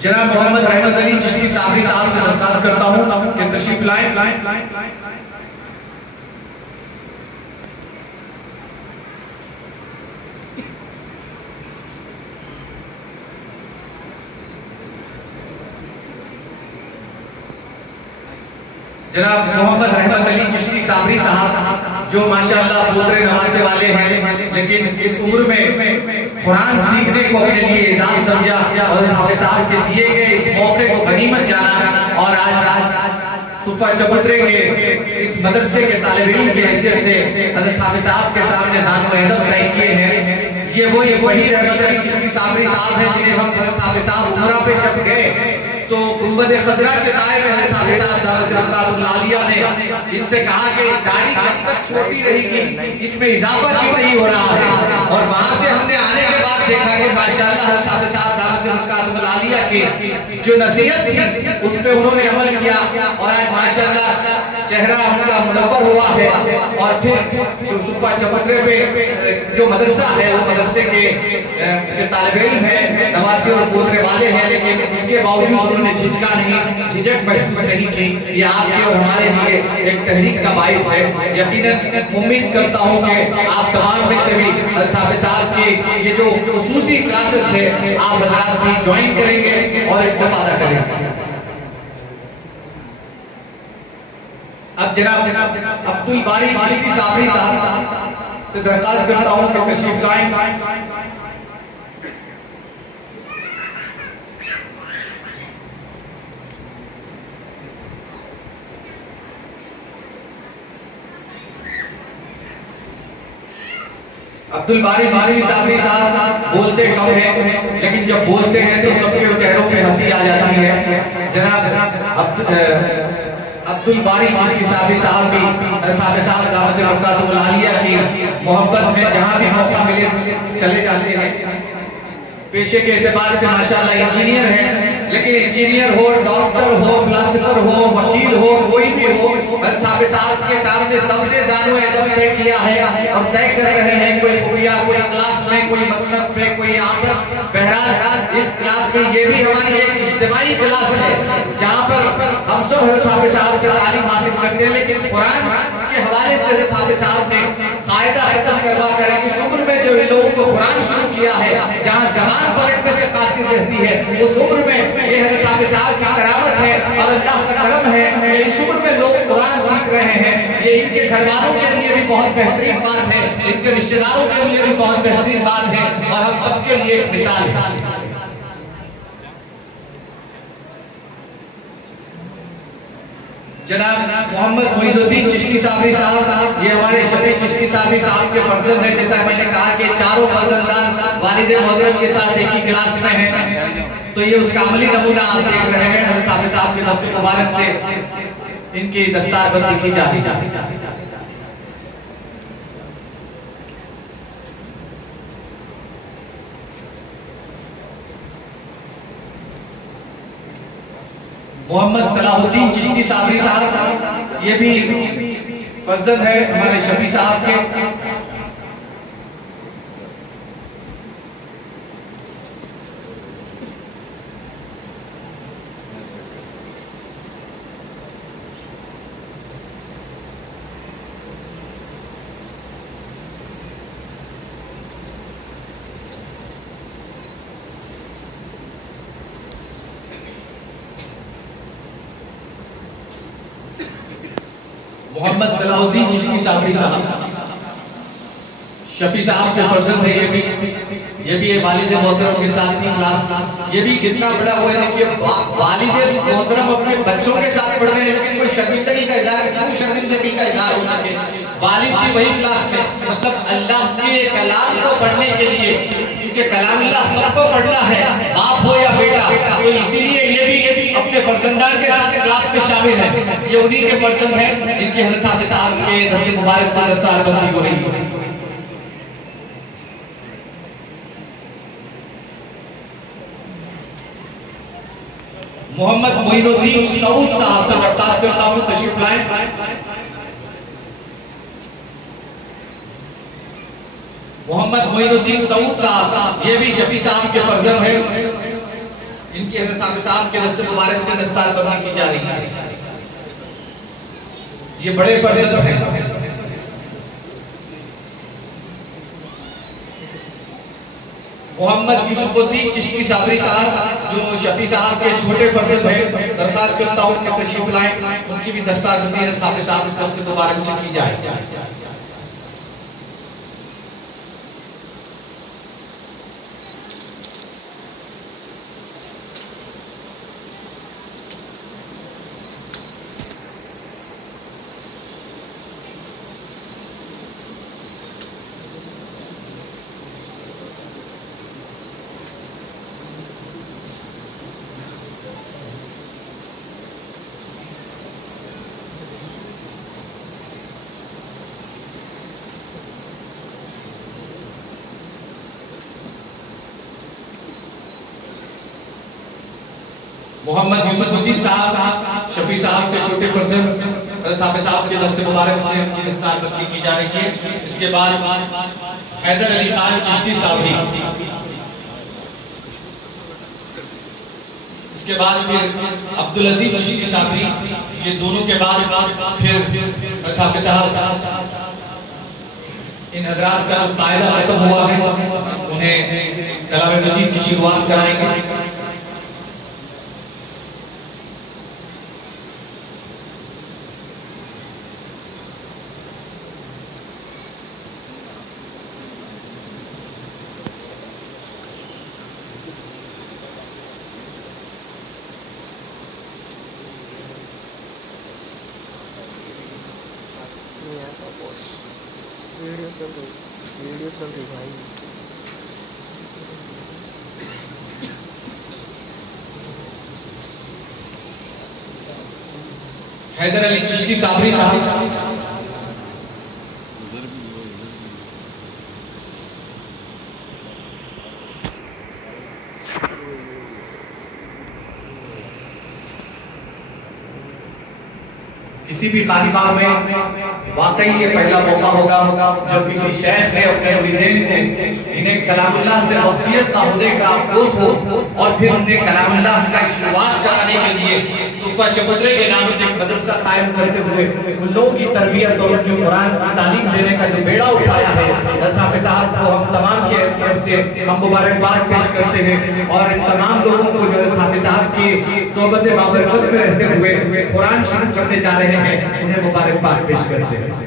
جناب محمد رحمت علی چشتی صابری صاحب سے درخواست کرتا ہوں کہ تشریف لائیں. جناب محمد رحمت علی چشتی صابری صاحب جو ماشاءاللہ پوترے نوازے والے ہیں، لیکن اس عمر میں قرآن سیکھنے کو اپنے لیے اعزاز سمجھا اور حافظ صاحب کے دیے گئے اس موقع کو غنیمت جانا اور آج صفہ چپترے کے اس مدرسے کے طالب علم کی حیثیت سے حضرت حافظ صاحب کے سامنے ذات و ادب طے کیے ہیں. یہ وہی رحمت علی چشتی صابری صاحب ہیں جنہیں ہم حضرت حافظ صاحب عمرہ پہ جب گئے تو گنبد خضرا کے سائے میں حضرت حافظ صاحب دعوت برکات العالیہ نے ان سے کہا کہ داڑھی کب تک چھوٹی رہی گی، اس میں اضافہ کیوں نہیں ہو رہا ہے. اور وہاں سے ہم نے آنے کے بعد دیکھا کہ ماشاءاللہ حضرت حافظ صاحب دعوت برکات العالیہ کی جو نصیحت تھی اس پہ انہوں نے عمل کیا اور آج ماشاءاللہ چہرہ ان کا منور ہوا ہے. اور پھر جو صفہ چپترے پہ جو مدرسہ ہے اس مدرسے کے طالب علم ہیں، نواسی اور پوترے والے ہیں، لیکن اس کے باوجود انہوں نے جھجکا نہیں، جھجک محسوس نہیں کی. یہ آپ کے اور ہمارے لیے ایک تحریک کا باعث ہے. یقیناً امید کرتا ہوں کہ آپ تمام میں سے بھی حضرت حافظ صاحب کی یہ جو خصوصی کلاسز ہے آپ حضرات بھی جوائن کریں گے اور استفادہ کریں گے. اب جناب عبدالباری چشتی صابری صاحب سے درخواست کرتا ہوں کہ تشریف لائیں. عبدالباری چشتی صابری صاحب بولتے کم ہیں لیکن جب بولتے ہیں تو سب کے چہروں پہ ہنسی آ جاتی ہے. جناب عبدالباری چشتی صابری صاحب بھی حضرت حافظ صاحب دعوت برکات العالیہ کی محبت میں جہاں بھی موقع ملے چلے جاتے ہیں. پیشے کے اعتبار سے ماشاءاللہ انجینئر ہیں، لیکن انجینئر ہو، ڈاکٹر ہو، فلسفر ہو، وکیل ہو، کوئی بھی ہو، حضرت حافظ صاحب کے سامنے سب نے ذات و ادب طے کیا ہے اور طے کر رہے ہیں. کوئی خفیہ، کوئی کلاس میں، کوئی مسند میں، کوئی یہاں پر. بہرحال اس کلاس میں یہ بھی ہماری ایک اجتماعی کلاس ہے جہاں پر ہم سب حضرت حافظ صاحب سے تعلیم حاصل کرتے ہیں، لیکن قرآن کے حوالے سے حضرت حافظ صاحب نے قاعدہ ختم کروا کر اس عمر میں جو لوگوں کو قرآن شروع کیا ہے، جہاں زبان پلٹنے سے تاثیر رہتی ہے، اس عمر میں یہ حضرت حافظ صاحب کی کرامت ہے اور اللہ کا کرم ہے کہ اس عمر میں لوگ قرآن سیکھ رہے ہیں. یہ ان کے گھر والوں کے لیے بھی بہت بہترین بات ہے، ان کے رشتہ داروں کے لیے بھی بہت بہترین بات ہے اور ہم سب کے لیے ایک مثال ہے. جناب محمد معیز الدین چشتی صابری صاحب یہ ہمارے شفیع چشتی صابری صاحب کے فرزند ہیں. جیسا میں نے کہا کہ چاروں فرزندان والد محترم کے ساتھ ایک ہی کلاس میں ہیں، تو یہ اس کا عملی نمونہ آپ دیکھ رہے ہیں. حضرت حافظ صاحب کے دست مبارک سے ان کی دستار بندی کی جاتی ہے. محمد صلاح الدین چشتی صابری صاحب یہ بھی فرزند ہے ہمارے شفیع صاحب کے. محمد صلاح الدین چشتی صابری صاحب شفیع صاحب کے فرزند ہے. یہ بھی والد محترم کے ساتھ ہی کلاس. یہ بھی کتنا بڑا ہوا ہے کہ والد محترم اپنے بچوں کے ساتھ پڑھ رہے ہیں، لیکن کوئی شرمندگی کا اظہار، کیوں شرمندگی کا اظہار ہو سکے. والد بھی وہی کلاس میں، مطلب اللہ کے کلام کو پڑھنے کے لیے، کیونکہ کلام اللہ سب کو پڑھنا ہے، باپ ہو یا بیٹا، تو اسی لیے یہ بھی اپنے فرزندان کے ساتھ کلاس میں شامل ہے. یہ انہی کے فرزند ہیں جن کی حضرت حافظ صاحب کے دست مبارک سے دستار بندی ہو رہی ہے. محمد معین الدین سعود صاحب سے درخواست کرتا ہوں تشریف لائیں. محمد معین الدین سعود صاحب، یہ بھی شفیع صاحب کے فرزند ہیں، ان کی حضرت حافظ صاحب کے دست مبارک سے دستار بندی کی جا رہی ہے، یہ بڑے فرزند ہیں۔ محمد یوسف الدین چشتی صابری صاحب جو شفیع صاحب کے چھوٹے فرزند ہیں، درخواست کرتا ہوں کہ تشریف لائیں، ان کی بھی دستار بندی حضرت حافظ صاحب کے دست مبارک سے کی جائے۔ محمد یوسف الدین صاحب شفیع صاحب کے چھوٹے فرزند حضرت حافظ صاحب کے دست مبارک سے ان کی دستار بندی کی جا رہی ہے۔ اس کے بعد حیدر علی خان چشتی صابری، اس کے بعد پھر عبدالعزیز چشتی صابری، یہ دونوں کے بعد پھر حضرت حافظ صاحب ان حضرات کا قاعدہ ختم ہوا ہے، انہیں کلام مجید کی شروعات کرائیں گے۔ ویڈیو چل رہی بھائی۔ حیدر علی چشتی صابری صاحب، کسی بھی خانقاہ میں واقعی یہ پہلا موقع ہوگا جب کسی شیخ نے اپنے مریدین کو انہیں کلام اللہ سے وفیت نہ ہونے کا افسوس ہو اور پھر انہیں کلام اللہ کا شروعات کرانے کے لیے صوفہ چپدرے کے نام سے ایک مدرسہ قائم کرتے ہوئے ان لوگوں کی تربیت اور ان کو قرآن کی تعلیم دینے کا جو بیڑا اٹھایا ہے، حضرت حافظ صاحب کو ہم تمام کی طرف سے ہم مبارکباد پیش کرتے ہیں، اور ان تمام لوگوں کو جو حضرت حافظ صاحب کی صحبت بابرکت میں رہتے ہوئے قرآن شروع کرنے جا رہے ہیں، انہیں مبارکباد پیش کرتے ہیں۔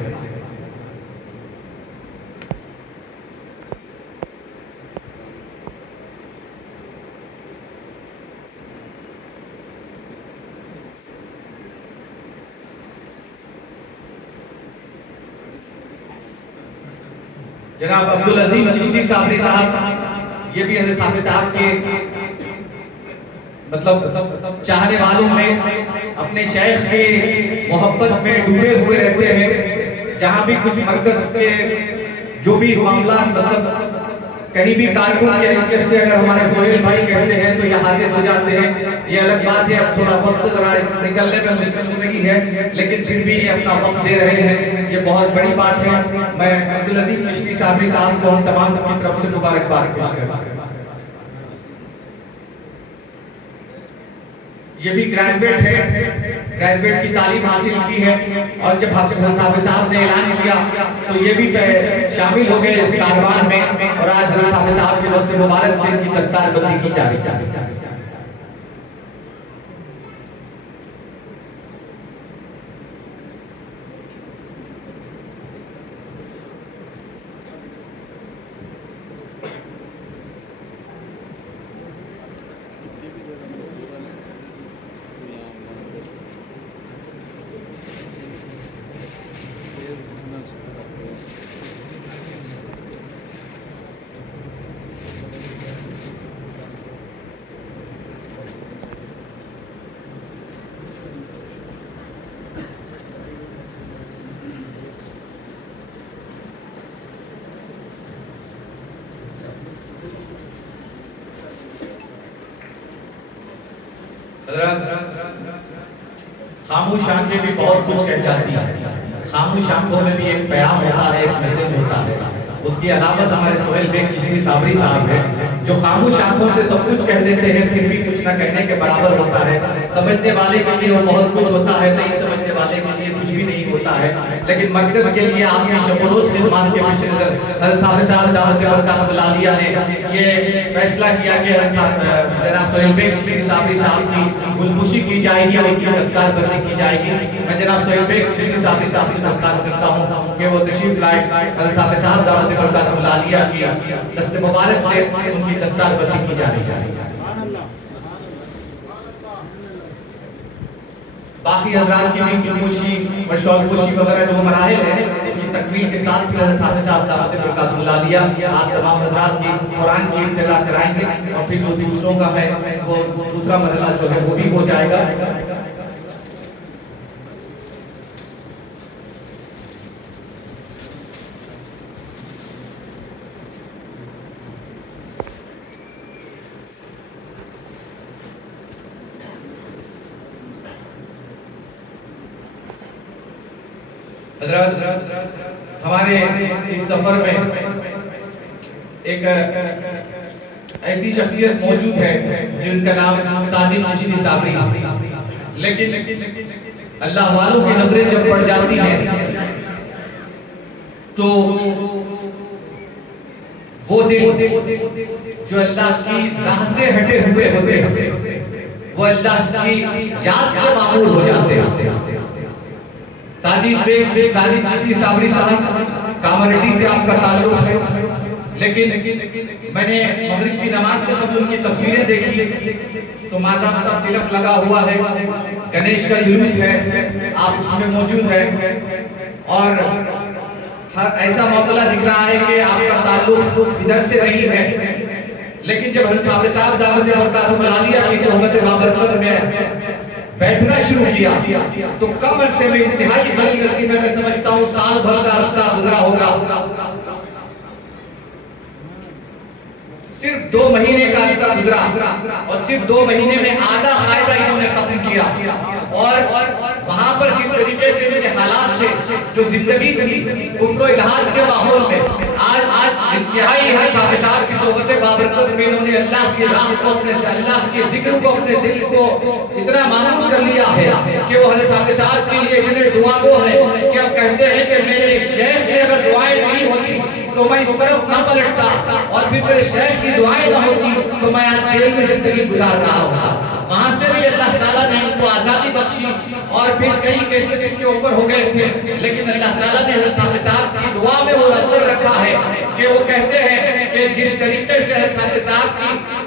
جناب عبدالعزیز چشتی صابری صاحب، یہ بھی حضرت حافظ صاحب کے مطلب چاہنے والوں میں اپنے شیخ کے محبت میں ڈوبے ہوئے رہتے ہیں، جہاں بھی کچھ مرکز کے جو بھی معاملات مطلب کہیں بھی کارکن کے حیثیت سے اگر ہمارے سہیل بھائی کہتے ہیں تو یہ حاضر ہو جاتے ہیں، یہ الگ بات ہے، اب تھوڑا وقت ذرا نکلنے میں مشکل نہیں ہے، لیکن پھر بھی یہ اپنا وقت دے رہے ہیں، یہ بہت بڑی بات ہے۔ میں عبدالعزیز چشتی صابری صاحب کو ہم تمام کی طرف سے مبارکباد پیش کرتا ہوں۔ یہ بھی گریجویٹ ہے، گریجویٹ کی تعلیم حاصل کی ہے، اور جب حافظ صاحب نے اعلان کیا تو یہ بھی شامل ہو گئے اس کاروان میں، اور آج حضرت حافظ صاحب کے دست مبارک سے ان کی دستار بندی کی جا رہی ہے۔ خاموش آنکھیں بھی بہت کچھ کہہ جاتی ہیں، خاموش آنکھوں میں بھی ایک پیام ہوتا ہے، ایک میسج ہوتا ہے۔ اس کی علامت ہمارے سہیل بیگ چشتی صابری صاحب ہے، جو خاموش آنکھوں سے سب کچھ کہہ دیتے ہیں پھر بھی کچھ نہ کہنے کے برابر ہوتا ہے۔ سمجھنے والے کے لیے وہ بہت کچھ ہوتا ہے، نہیں سمجھنے والے کے لیے کچھ بھی نہیں ہوتا ہے، لیکن مرکز کے لیے آپ کی شب و روز خدمات کے پیش نظر حضرت حافظ صاحب دعوت برکات ملالیہ نے یہ فیصلہ کیا کہ جناب سہیل بیگ چشتی صابری صاحب کی گلپوشی کی جائے گی اور ان کی دستار بندی کی جائے گی۔ میں جناب سہیل بیگ چشتی صابری صاحب سے درخواست کرتا ہوں کہ وہ تشریف لائے، حضرت حافظ صاحب دعوت برکات ملالیہ کی دست مبارک سے ان کی دستار بندی کی جائے گی۔ باقی حضرات کی بھی گلپوشی اور شال پوشی وغیرہ جو مراحل ہیں اس کی تکمیل کے ساتھ پھر حضرت حافظ صاحب دعوت برکات ملالیہ آپ تمام حضرات کی قرآن کی ابتدا کرائیں گے اور پھر جو دوسروں کا ہے وہ دوسرا مرحلہ جو ہے وہ بھی ہو جائے گا۔ حضرات ہمارے اس سفر میں ایک ایسی شخصیت موجود ہے جن کا نام ساجد چشتی صابری، لیکن اللہ والوں کی نظریں جب پڑ جاتی ہیں تو وہ دل جو اللہ کی راہ سے ہٹے ہوئے ہوتے ہیں وہ اللہ کی یاد سے معمول ہو جاتے ہیں۔ ساجد بیگ چشتی صابری صاحب کامریڈی سے آپ کا تعلق ہے، لیکن میں نے مغرب کی نماز سے قبل ان کی تصویریں دیکھی تو ماذا تلک لگا ہوا ہے، گنیش کا جلوس ہے، آپ اس میں موجود ہے اور ایسا معاملہ دکھ رہا ہے کہ آپ کا تعلق ادھر سے نہیں ہے، لیکن جب حضرت حافظ صاحب دعوت برکات ملالیہ کی صحبت بابرکت میں بیٹھنا شروع کیا تو کم عرصے میں انتہائی قریب عرصے میں سمجھتا ہوں سال بھر کا عرصہ گزرا ہوگا، صرف 2 مہینے کا عرصہ گزرا اور صرف 2 مہینے میں آدھا قاعدہ انہوں نے ختم کیا اور وہاں پر جس طریقے سے ان کے حالات تھے، جو زندگی تھی کفر و الحاد کے ماحول میں، آج انتہائی حضرت حافظ صاحب کی صحبت بابرکت میں انہوں نے اللہ کی راہ کو اپنے اللہ کے ذکر کو اپنے دل کو اتنا معمول کر لیا ہے کہ وہ حضرت حافظ صاحب کے لیے اتنے دعا گو ہیں کہ اب کہتے ہیں کہ میرے شیخ کی اگر دعائیں نہیں ہوتی تو میں اس طرف نہ پلٹتا اور پھر میرے شیخ کی دعائیں نہ ہوتی تو میں آج جیل میں زندگی گزار رہا ہوں۔ وہاں سے بھی اللہ تعالیٰ نے ان کو آزادی بخشی اور پھر کئی کیسز ان کے اوپر ہو گئے تھے، لیکن اللہ تعالیٰ نے حضرت حافظ صاحب کی دعا میں وہ اثر رکھا ہے کہ وہ کہتے ہیں کہ جس طریقے سے حضرت حافظ صاحب کی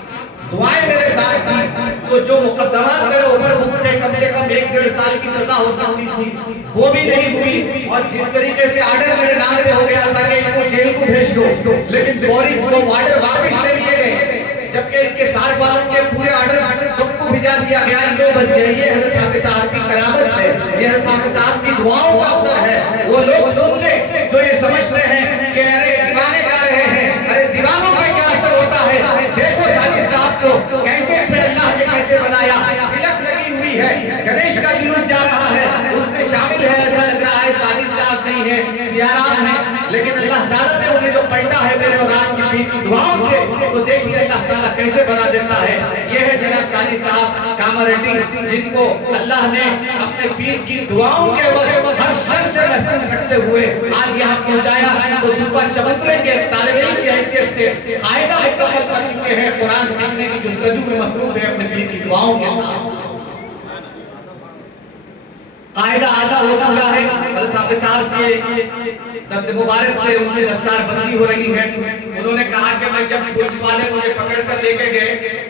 دعائیں میرے ساتھ تھیں تو جو مقدمات میرے اوپر ہوئے کم سے کم 1-1.5 سال کی سزا ہو سکتی تھی وہ بھی نہیں ہوئی، اور جس طریقے سے آرڈر میرے نام پہ ہو گیا تھا کہ ان کو جیل کو بھیج دو، لیکن فوری وہ آرڈر واپس لے لیے گئے، جبکہ ان کے ساتھ والوں کے پورے آرڈر سب کو بھیجا دیا گیا، ان کو بچ گئے۔ یہ حضرت حافظ صاحب کی کرامت ہے، یہ حضرت حافظ صاحب کی دعاؤں کا اثر ہے۔ وہ لوگ سن لے جو یہ سمجھتے ہیں کہ ارے دیوانے جا رہے ہیں، ارے دیوانوں پہ کیا اثر ہوتا ہے، دیکھو ساجد صاحب کو کیسے تھے، اللہ نے کیسے بنایا، تلک لگی ہوئی ہے، گنیش کا جلوس جا رہا ہے، اس میں شامل ہے، ایسا لگ رہا ہے ساجد صاحب نہیں ہے، سیارام ہے، لیکن اللہ تعالیٰ نے انہیں جو پلٹا ہے میرے اور آپ کی دعاؤں سے تو دیکھیے اللہ تعالیٰ کیسے بنا دیتا ہے۔ یہ ہے جناب ساجد صاحب کامریڈی، جن کو اللہ نے اپنے پیر کی دعاؤں کے وقت ہر شر سے محفوظ رکھتے ہوئے آج یہاں پہنچایا، تو صبح چبوترے کے طالب علم کی حیثیت سے قاعدہ مکمل کر چکے ہیں، قرآن سیکھنے کی جستجو میں مصروف ہے اپنے پیر کی دعاؤں کے ساتھ۔ قاعدہ آدھا ہو چکا ہے، حضرت حافظ صاحب کے دست مبارک سے ان کی دستار بندی ہو رہی ہے۔ انہوں نے کہا کہ میں جب پولیس والے مجھے پکڑ کر لے کے گئے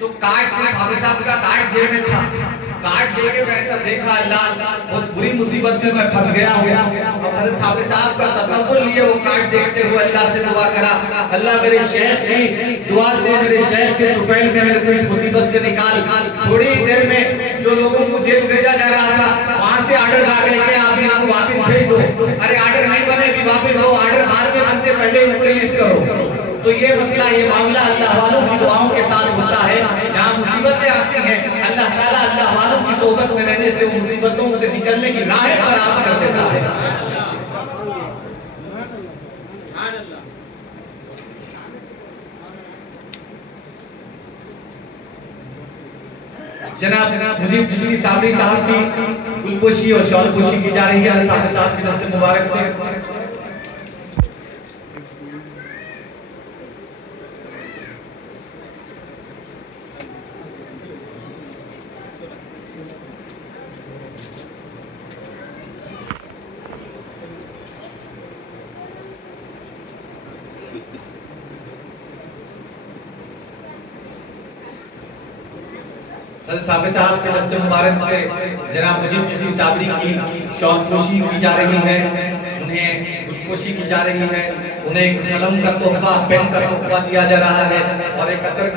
تو کارڈ صرف حافظ صاحب کا کارڈ جیب میں تھا، کارڈ لے کے میں ایسا دیکھا اللہ بہت بری مصیبت میں پھنس گیا ہوں، اور حضرت حافظ صاحب کا تصور لیے وہ کارڈ دیکھتے ہوئے اللہ سے دعا کرا، اللہ میرے شیخ کی دعا سے میرے شیخ کے طفیل میں میرے کو اس مصیبت سے نکال۔ تھوڑی دیر میں جو لوگوں کو جیل بھیجا جا رہا تھا وہاں سے آرڈر آ گئے کہ آپ ان کو واپس بھیج دو، ارے آرڈر نہیں بنے بھی واپس وہ آرڈر بعد میں بنتے پہلے ان کو ریلیز کرو۔ تو یہ مسئلہ یہ معاملہ اللہ والوں کی دعاؤں کے ساتھ ہوتا ہے، جہاں مصیبتیں آتی ہیں اللہ تعالیٰ اللہ والوں کی صحبت میں رہنے سے وہ مصیبتوں سے نکلنے کی راہیں فراہم کر دیتا ہے۔ جناب مجیب چشتی صابری صاحب کی گلپوشی اور شال پوشی کی جا رہی ہے الطاف صاحب کی دست مبارک سے. الطاف صاحب کے دست مبارک سے جناب مجیب چشتی صابری کی شال پوشی کی جا رہی ہے, انہیں گلپوشی کی جا رہی ہے, انہیں ایک قلم کا تحفہ, پین کا تحفہ دیا جا رہا ہے اور ایک عطر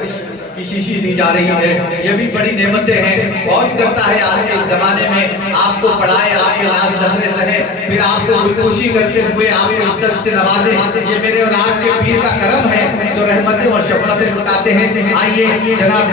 کی شیشی دی جا رہی ہے. یہ بھی بڑی نعمتیں ہیں. بہت کرتا ہے آج کے زمانے میں آپ کو پڑھائے, آپ کے ناز نخرے سہے, پھر آپ کو گلپوشی کرتے ہوئے آپ کو عزت سے نوازے. یہ میرے اور آپ کے پیر کا کرم ہے جو رحمتیں اور شفقتیں بتاتے ہیں. آئیے جناب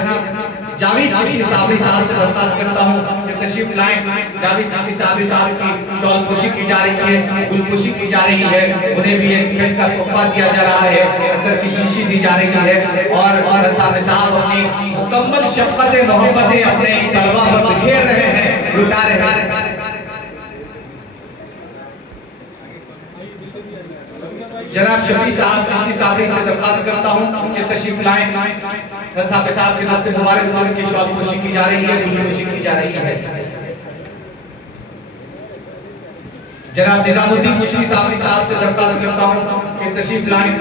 جاوید چشتی صابری صاحب سے درخواست کرتا ہوں کہ تشریف لائیں. جاوید چشتی صابری صاحب کی شال پوشی کی جا رہی ہے, گلپوشی کی جا رہی ہے, انہیں بھی ایک پین کا تحفہ دیا جا رہا ہے, عطر کی شیشی دی جا رہی ہے اور الطاف صاحب اپنی مکمل شفقت محبتیں اپنے طلبہ پر بکھیر رہے ہیں, لٹا رہے ہیں. جناب شفیع صاحب چشتی صابری سے درخواست کرتا ہوں کہ تشریف لائیں. الطاف صاحب کے دست مبارک سے ان کی شال پوشی کی جا رہی ہے, گلپوشی کی جا رہی ہے. جناب نظام الدین چشتی صابری صاحب سے درخواست کرتا ہوں کہ تشریف لائیں.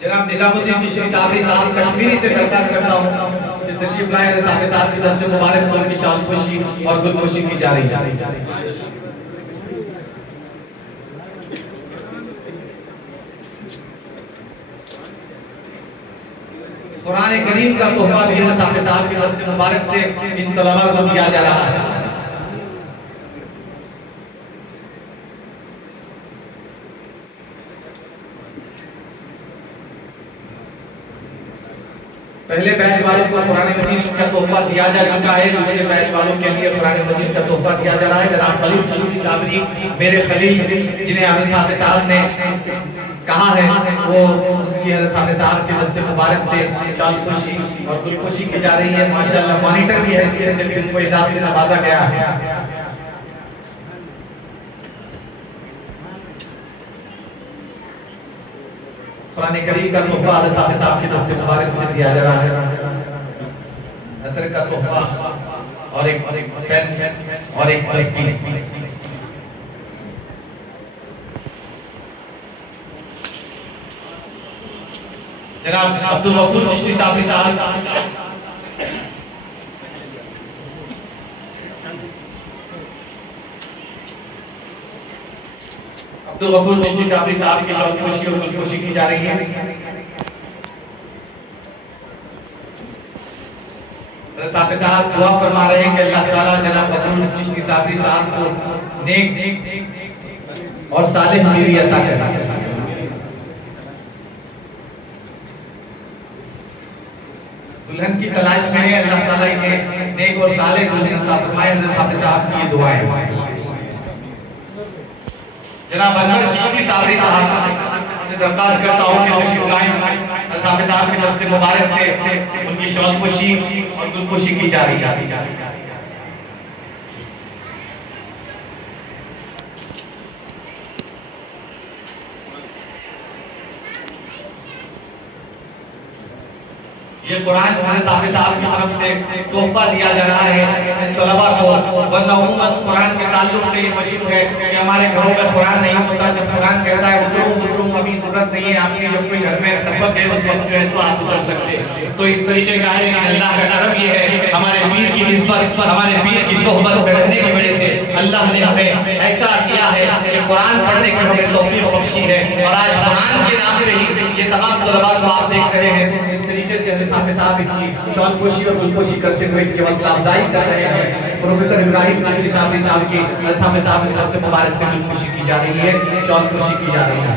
جناب نظام الدین چشتی صابری صاحب کشمیری سے درخواست کرتا ہوں کہ تشریف لائیں. الطاف صاحب کی دست مبارک سے ان کی شال پوشی اور گلپوشی کی جا رہی ہے. قرآن کریم کا تحفہ بھی الطاف صاحب کی دست مبارک سے ان طلباء کو دیا جا رہا ہے. پہلے بیچ والوں کو قرآن مجید کا تحفہ دیا جا چکا ہے, دوسرے بیچ والوں کے لیے قرآن مجید کا تحفہ دیا جا رہا ہے. جناب خلیل چشتی صابری میرے خلیل جنہیں الطاف صاحب نے کہا ہے, وہ اس کی الطاف صاحب کے دست مبارک سے شال پوشی اور گلپوشی کی جا رہی ہے. ماشاءاللہ مانیٹر بھی ہے, اس سے بھی ان کو اعزاز سے نوازا گیا ہے. قرآن کریم کا تحفہ الطاف صاحب کے دست مبارک سے دیا جا رہا ہے. عطر کا تحفہ اور ایک پین اور ایک تسبیح. جناب عبدالغفور چشتی صابری صاحب عبدالغفور چشتی صابری صاحب کی شال پوشی اور گلپوشی کی جا رہی ہے. الطاف صاحب دعا فرما رہے ہیں کہ اللہ تعالیٰ جناب عبدالغفور چشتی صابری صاحب کو نیک اور صالح بیوی عطا کرے. دلہن کی تلاش میں ہے, اللہ تعالیٰ انہیں نیک اور صالح دلہن عطا فرمائے. الطاف صاحب کی یہ دعائیں. جناب انور چشتی صابری صاحب سے درخواست کرتا ہوں کہ تشریف لائیں. الطاف صاحب کے دست مبارک سے ان کی شال پوشی اور گلپوشی کی جا رہی ہے. یہ قرآن الطاف صاحب کی طرف سے تحفہ دیا جا رہا ہے طلباء کو. ورنہ عموماً قرآن کے تعلق سے یہ مشہور ہے کہ ہمارے گھروں میں قرآن نہیں ہوتا. جب قرآن کہتا ہے ادھروں ابھی ضرورت نہیں ہے آپ کی, جب کوئی گھر میں تبق ہے اس وقت جو ہے تو آپ ادھر سکتے. تو اس طریقے کا ہے کہ اللہ کا کرم یہ ہے ہمارے پیر کی نسبت, ہمارے پیر کی صحبت بیٹھنے کی وجہ سے اللہ نے ہمیں ایسا کیا ہے کہ قرآن پڑھنے کی ہمیں توفیق بخشی ہے. اور آج قرآن کے نام پہ ہی یہ تمام طلباء کو آپ دیکھ رہے ہیں. اس طریقے سے الطاف صاحب کی شال پوشی اور گلپوشی کرتے ہوئے ان کی حوصلہ افزائی کر رہے ہیں. پروفیسر ابراہیم چشتی صابری صاحب کی الطاف صاحب کے دست مبارک سے گلپوشی کی جا رہی ہے, شال پوشی کی جا رہی ہے.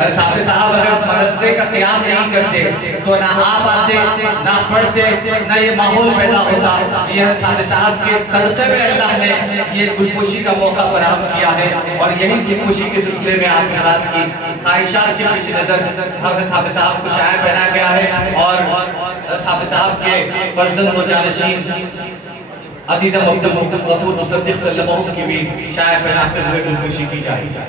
حضرت حافظ صاحب اگر مدرسے کا قیام نہیں کرتے تو نہ آپ آتے نہ پڑھتے نہ یہ ماحول پیدا ہوتا. یہ حضرت حافظ صاحب کے صدقے میں اللہ نے یہ گلپوشی کا موقع فراہم کیا ہے اور یہی گلپوشی کے سلسلے میں آپ حضرات کی خواہشات کے پیش نظر حضرت حافظ صاحب کو شائع پہنا گیا ہے اور حضرت حافظ صاحب کے فرزند و جانشین عزیز عبد الغفور مصدق صلی اللہ علیہ وسلم کی بھی شائع پہناتے ہوئے گلپوشی کی جائے.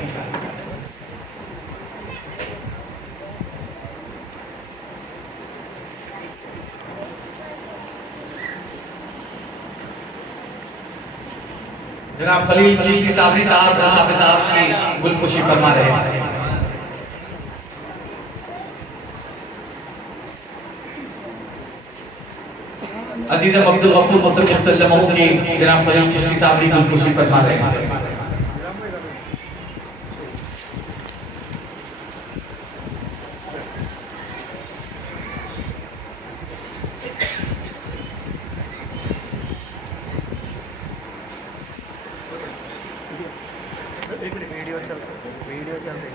جناب خلیل چشتی صابری صاحب حافظ صاحب کی گلپوشی فرما رہے ہیں. عزیز عبد الغفور مصدق صلی اللہ علیہ وسلم کی جناب خلیل چشتی صابری گلپوشی فرما رہے ہیں. ویڈیو چل رہی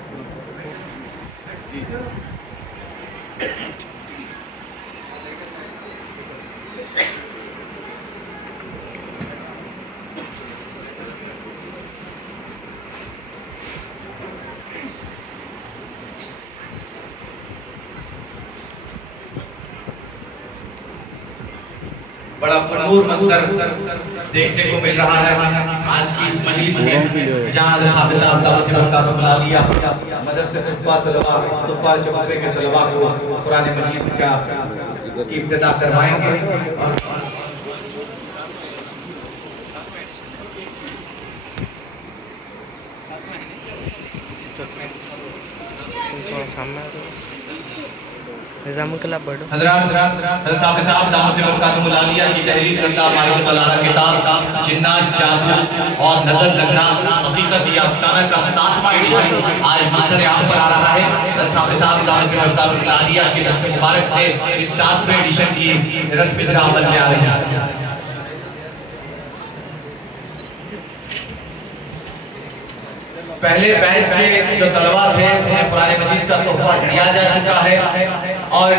بڑا پرنور منظر دیکھنے کو مل رہا ہے آج کی اس مجلس میں جہاں حضرت حافظ صاحب دعوت برکات بلا لیا مدرسے صفا طلباء صفا چبرے کے طلباء کو قرآن مجید کا ابتدا کروائیں گے. حضرات حضرت حافظ صاحب دعوت برکات ملالیہ کی تحریر کرتا مائد بلارہ کتاب جنات جادو اور نظر لگنا حقیقت یہ افسانہ کا 7واں ایڈیشن آج منظر عام پر آ رہا ہے. حضرت حافظ صاحب دعوت برکات ملالیہ کی رسم مبارک سے اس 7ویں ایڈیشن کی رسم اجرا عمل میں آ رہی ہے. پہلے بیچ کے جو طلباء تھے انہیں قرآن مجید کا تحفہ دیا جا چکا ہے اور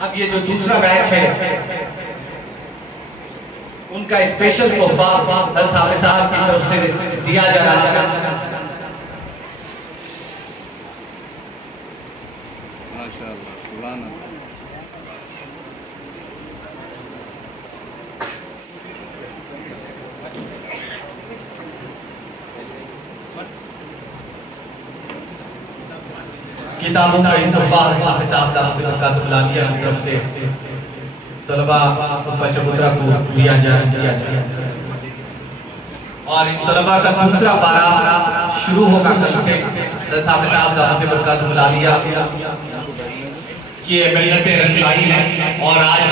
اب یہ جو دوسرا بیچ ہے ان کا اسپیشل تحفہ حضرت حافظ صاحب کی طرف سے دیا جا رہا ہے. کتابوں کا تحفہ حافظ صاحب دعوت برکات ملالیہ کی طرف سے طلباء صفا چبوترہ کو دیا جائے اور ان طلباء کا دوسرا پارہ شروع ہوگا کل سے. حضرت حافظ صاحب دعوت برکات ملالیہ کی ملتیں رنگ لائی ہیں اور آج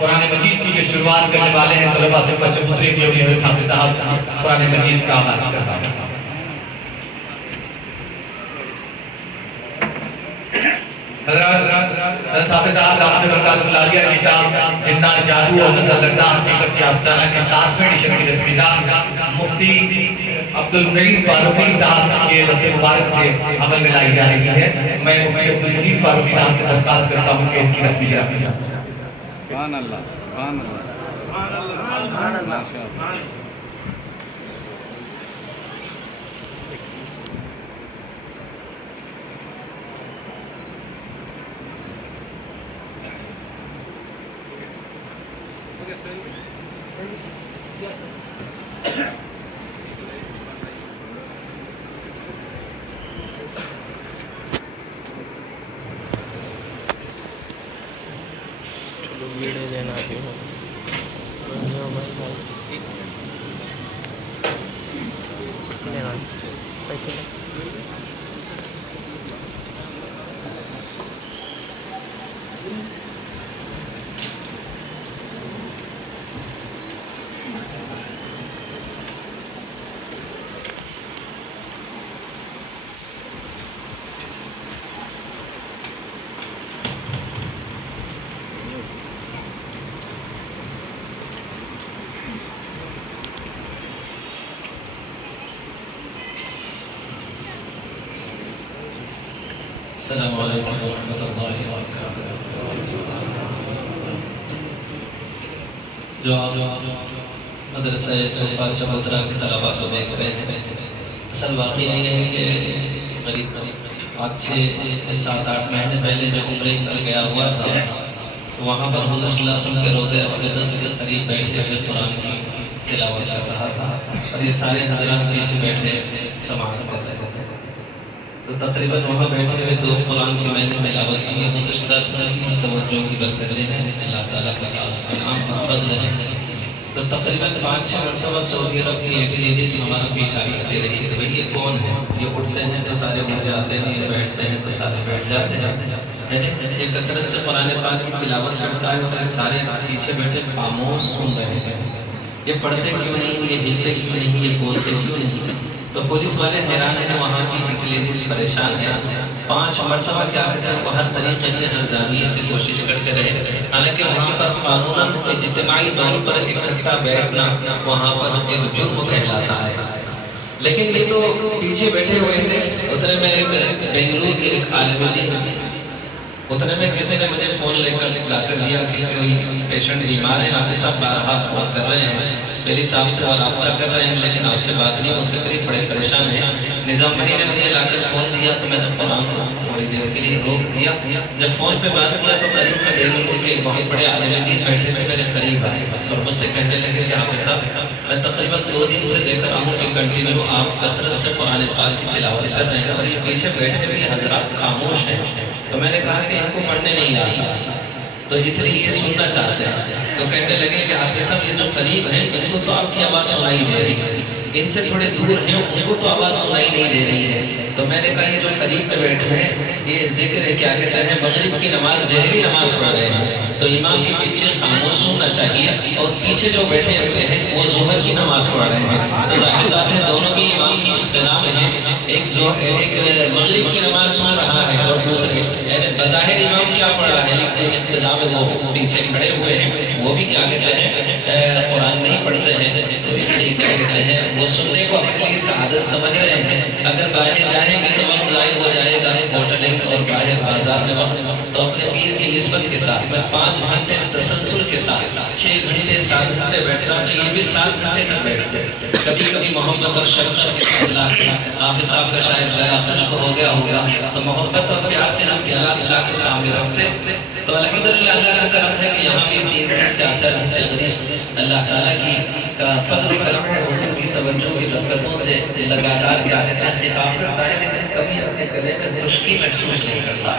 قرآن مجید کی جو شروعات کرنے والے ہیں طلباء صفا چبوترے کی حضرت حافظ صاحب قرآن مجید کا آغاز کرتا ہے. حضرت حافظ صاحب دعوت برکات ملالیہ کتاب جنات جادو اور نظر لگنا حقیقت یہ افسانہ کے 7ویں ایڈیشن کی رسم اجرا مفتی عبد المنعیم فاروقی صاحب کے دست مبارک سے عمل میں لائی جا رہی ہے. میں مفتی عبد المنعیم فاروقی صاحب سے درخواست کرتا ہوں کہ اس کی رسم اجرا کی جائے. سبحان اللہ سبحان اللہ سبحان اللہ. ویڈیو دینا بھی ہو پیسے السلام علیکم ورحمۃ اللہ وبرکاتہ۔ جو آپ مدرسہ صوفہ چبوترا کے طلباء کو دیکھ رہے ہیں، اصل واقعہ یہ ہے کہ قریب آج سے 7-8 مہینے پہلے جو عمرے کر گیا ہوا تھا، وہاں پر حضور صلی اللہ علیہ وسلم کے روضہ اقدس کے قریب بیٹھے ہوئے قرآن کی تلاوت کر رہا تھا، اور یہ سارے حضرات پیچھے بیٹھے سماعت کر رہے تھے۔ تو تقریباً وہاں بیٹھے ہوئے 2 قرآن کی میں نے تلاوت کی، حضور صلی اللہ علیہ وسلم کی توجہ کی برکتیں ہیں، اللہ تعالیٰ کا خاص انعام اور فضل ہے۔ تو تقریباً 5-6 مرتبہ سعودی عرب کی انٹیلیجنس ہمارا پیچھا کرتے رہی کہ بھئی یہ کون ہے، یہ اٹھتے ہیں تو سارے اٹھ جاتے ہیں، یہ بیٹھتے ہیں تو سارے بیٹھ جاتے ہیں، یہ کثرت سے قرآن پاک کی تلاوت کرتا ہے اور سارے پیچھے بیٹھے خاموش سن رہے ہیں، یہ پڑھتے کیوں نہیں، یہ ہلتے کیوں نہیں، یہ بولتے کیوں نہیں۔ تو پولیس والے حیران ہیں، وہاں کی انٹیلیجنس پریشان ہے۔ 5 مرتبہ کیا کہتے ہیں وہ ہر طریقے سے ہر زاویے سے کوشش کرتے رہے، حالانکہ وہاں پر قانوناً اجتماعی طور پر اکٹھا بیٹھنا وہاں پر ایک جرم کہلاتا ہے، لیکن یہ تو پیچھے بیٹھے ہوئے تھے۔ اتنے میں ایک بنگلور کے ایک عالم دین، اتنے میں کسی نے مجھے فون لے کر لا کر دیا کہ کوئی پیشنٹ بیمار ہے، آپ صاحب بارہا فون کر رہے ہیں، میری صاحب سے رابطہ کر رہے ہیں لیکن آپ سے بات نہیں ہو سکتی، بڑے پریشان ہیں۔ نظام بھائی نے مجھے لا کر فون دیا تو میں نے قرآن کو تھوڑی دیر کے لیے روک دیا۔ جب فون پہ بات کیا تو قریب میں بنگلور کے بہت بڑے عالم دین بیٹھے تھے، میرے قریب آئے اور مجھ سے کہنے لگے کہ آپ صاحب میں تقریباً 2 دن سے دیکھ رہا ہوں کہ کنٹینیو آپ کثرت سے قرآن پاک کی تلاوت کر رہے ہیں اور یہ پیچھے بیٹھے بھی حضرات خاموش ہیں۔ تو میں نے کہا کہ ان کو پڑھنے نہیں آتا تو اس لیے یہ سننا چاہتے ہیں۔ تو کہنے لگے کہ آپ صاحب یہ جو قریب ہیں ان کو تو آپ کی آواز سنائی دے رہی ہے، ان سے تھوڑے دور ہیں ان کو تو آواز سنائی نہیں دے رہی ہے۔ تو میں نے کہا یہ جو قریب پہ بیٹھے ہیں یہ ذکر ہے، کیا کہتے ہیں مغرب کی نماز جہری نماز پڑھ رہے ہیں، تو امام کے پیچھے خاموش سننا چاہیے، اور پیچھے جو بیٹھے ہوئے ہیں وہ ظہر کی نماز پڑھ رہے ہیں۔ تو ظاہر بات ہے دونوں کی امام کی اختلاف ہے، ایک مغرب کی نماز سن رہا ہے اور دوسرے بظاہر امام کیا پڑھ رہا ہے لیکن اختلاف ہے، وہ پیچھے کھڑے ہوئے ہیں وہ بھی کیا کہتے ہیں قرآن نہیں پڑھتے ہیں، تو اس لیے کیا کہتے ہیں وہ سننے کو اپنے لیے سعادت سمجھ رہے ہیں۔ اگر باہر جائیں گے تو وقت ضائع ہو جائے گا ہوٹلنگ اور باہر بازار میں وقت، تو اپنے پیر کی نسبت کے ساتھ میں 5 گھنٹے تسلسل کے ساتھ 6 گھنٹے 7 گھنٹے بیٹھتا ہوں، تو یہ بھی 7 گھنٹے تک بیٹھتے۔ کبھی کبھی محبت اور شفقت کے ساتھ حافظ صاحب کا شاید ذرا خشک ہو گیا ہوگا تو محبت اور پیار سے ہم گلاس لا کے سامنے رکھتے۔ تو الحمدللہ اللہ کا کرم ہے کہ یہاں بھی 3-4 گھنٹے قریب اللہ تعالیٰ کی فضل و کرم ہے، حضور کی توجہ کی برکتوں سے لگاتار کیا کہتے ہیں خطاب کرتا ہے، لیکن کبھی اپنے گلے میں خشکی محسوس نہیں کرتا۔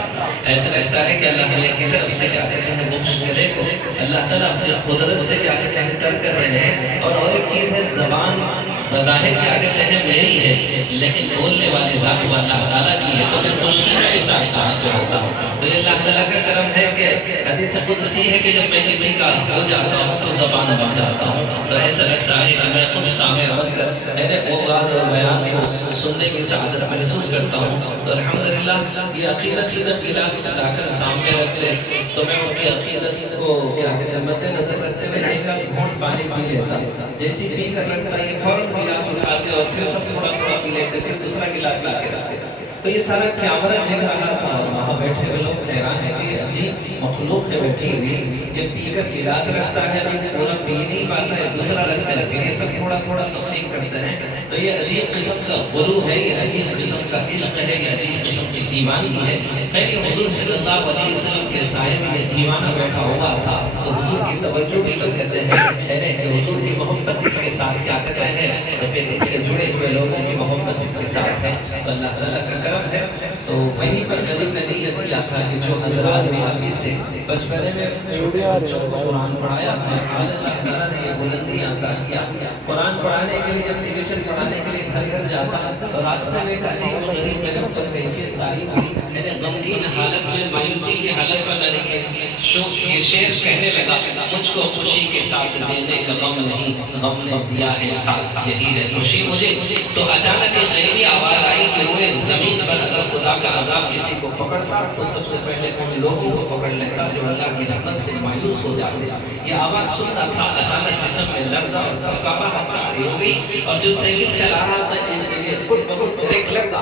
ایسا لگتا ہے کہ اللہ تعالیٰ کی طرف سے کیا کہتے ہیں بخش گلے کو اللہ تعالیٰ اپنی قدرت سے کیا کہتے ہیں تر کر رہے ہیں۔ اور ایک چیز ہے زبان بظاہر کیا کہتے ہیں میری ہے لیکن بولنے والی ذات وہ اللہ تعالیٰ کی ہے، تو پھر خوشی کا احساس کہاں سے ہوتا ہے؟ تو یہ اللہ تعالیٰ کا کرم ہے کہ حدیث قدسی ہے کہ جب میں کسی کا ہو جاتا ہوں تو زبان بن جاتا ہوں، تو ایسا لگتا ہے کہ میں خود سامنے رکھ کر میرے اوغاز اور بیان کو سننے کی سعادت محسوس کرتا ہوں۔ تو الحمدللہ یہ عقیدت سے جب گلاس لا کر سامنے رکھتے تو میں ان کی عقیدت کو کیا کہتے ہیں مد نظر رکھتے ہوئے ایک گھونٹ پانی پی لیتا، جیسی پی کر رکھتا یہ فوراً گلاس اٹھاتے اور پھر سب تھوڑا تھوڑا پی لیتے، پھر دوسرا گلاس لا کے رکھتے۔ تو یہ سارا کیمرہ دیکھ رہا تھا اور وہاں بیٹھے ہوئے لوگ حیران ہے کہ عجیب مخلوق ہے بیٹھی ہوئی، یہ پی کر گلاس رکھتا ہے لیکن پورا پی نہیں پاتا ہے، دوسرا رکھتا ہے، پھر یہ سب تھوڑا تھوڑا تقسیم کرتے ہیں۔ تو یہ عجیب قسم کا غرور ہے، یہ عجیب قسم کا عشق ہے، یہ عجیب قسم کی دیوانگی ہے کہ حضور صلی اللہ علیہ وسلم کے سائے میں یہ دیوانہ بیٹھا ہوا تھا تو حضور کی توجہ بھی کر کہتے ہیں کہ حضور کی محبت اس کے ساتھ کیا کہتے ہیں، تو پھر اس سے جڑے ہوئے لوگوں کی محبت اس کے ساتھ ہے، تو اللہ تعالیٰ کا کرم ہے۔ تو وہیں پر غریب نے نیت کیا تھا کہ جو حضرات بھی حافظ سے بچپنے میں چھوٹے بچوں کو قرآن پڑھایا تھا، آج اللہ تعالیٰ نے یہ بلندی عطا کیا۔ قرآن پڑھانے کے لیے جب ٹیوشن پڑھانے کے لیے گھر گھر جاتا تو راستے میں ایک عجیب غریب میرے اوپر کیفیت تعریف ہوئی، میں نے غمگین حالت میں مایوسی کی حالت میں میں نے یہ شعر کہنے لگا، مجھ کو خوشی کے ساتھ دینے کا غم نہیں، غم نے دیا ہے ساتھ یہی ہے خوشی مجھے۔ تو اچانک ایک غیبی آواز آئی کہ روئے زمین پر اگر خدا کا عذاب کسی کو پکڑتا تو سب سے پہلے ان لوگوں کو پکڑ لیتا جو اللہ کی رحمت سے مایوس ہو جاتے۔ یہ آواز سنتا تھا، اچانک جسم میں لرزہ اور کبکبہ ہتھیاری ہو گئی، اور جو سائیکل چلا رہا تھا ایک جگہ خود بخود بریک لگتا،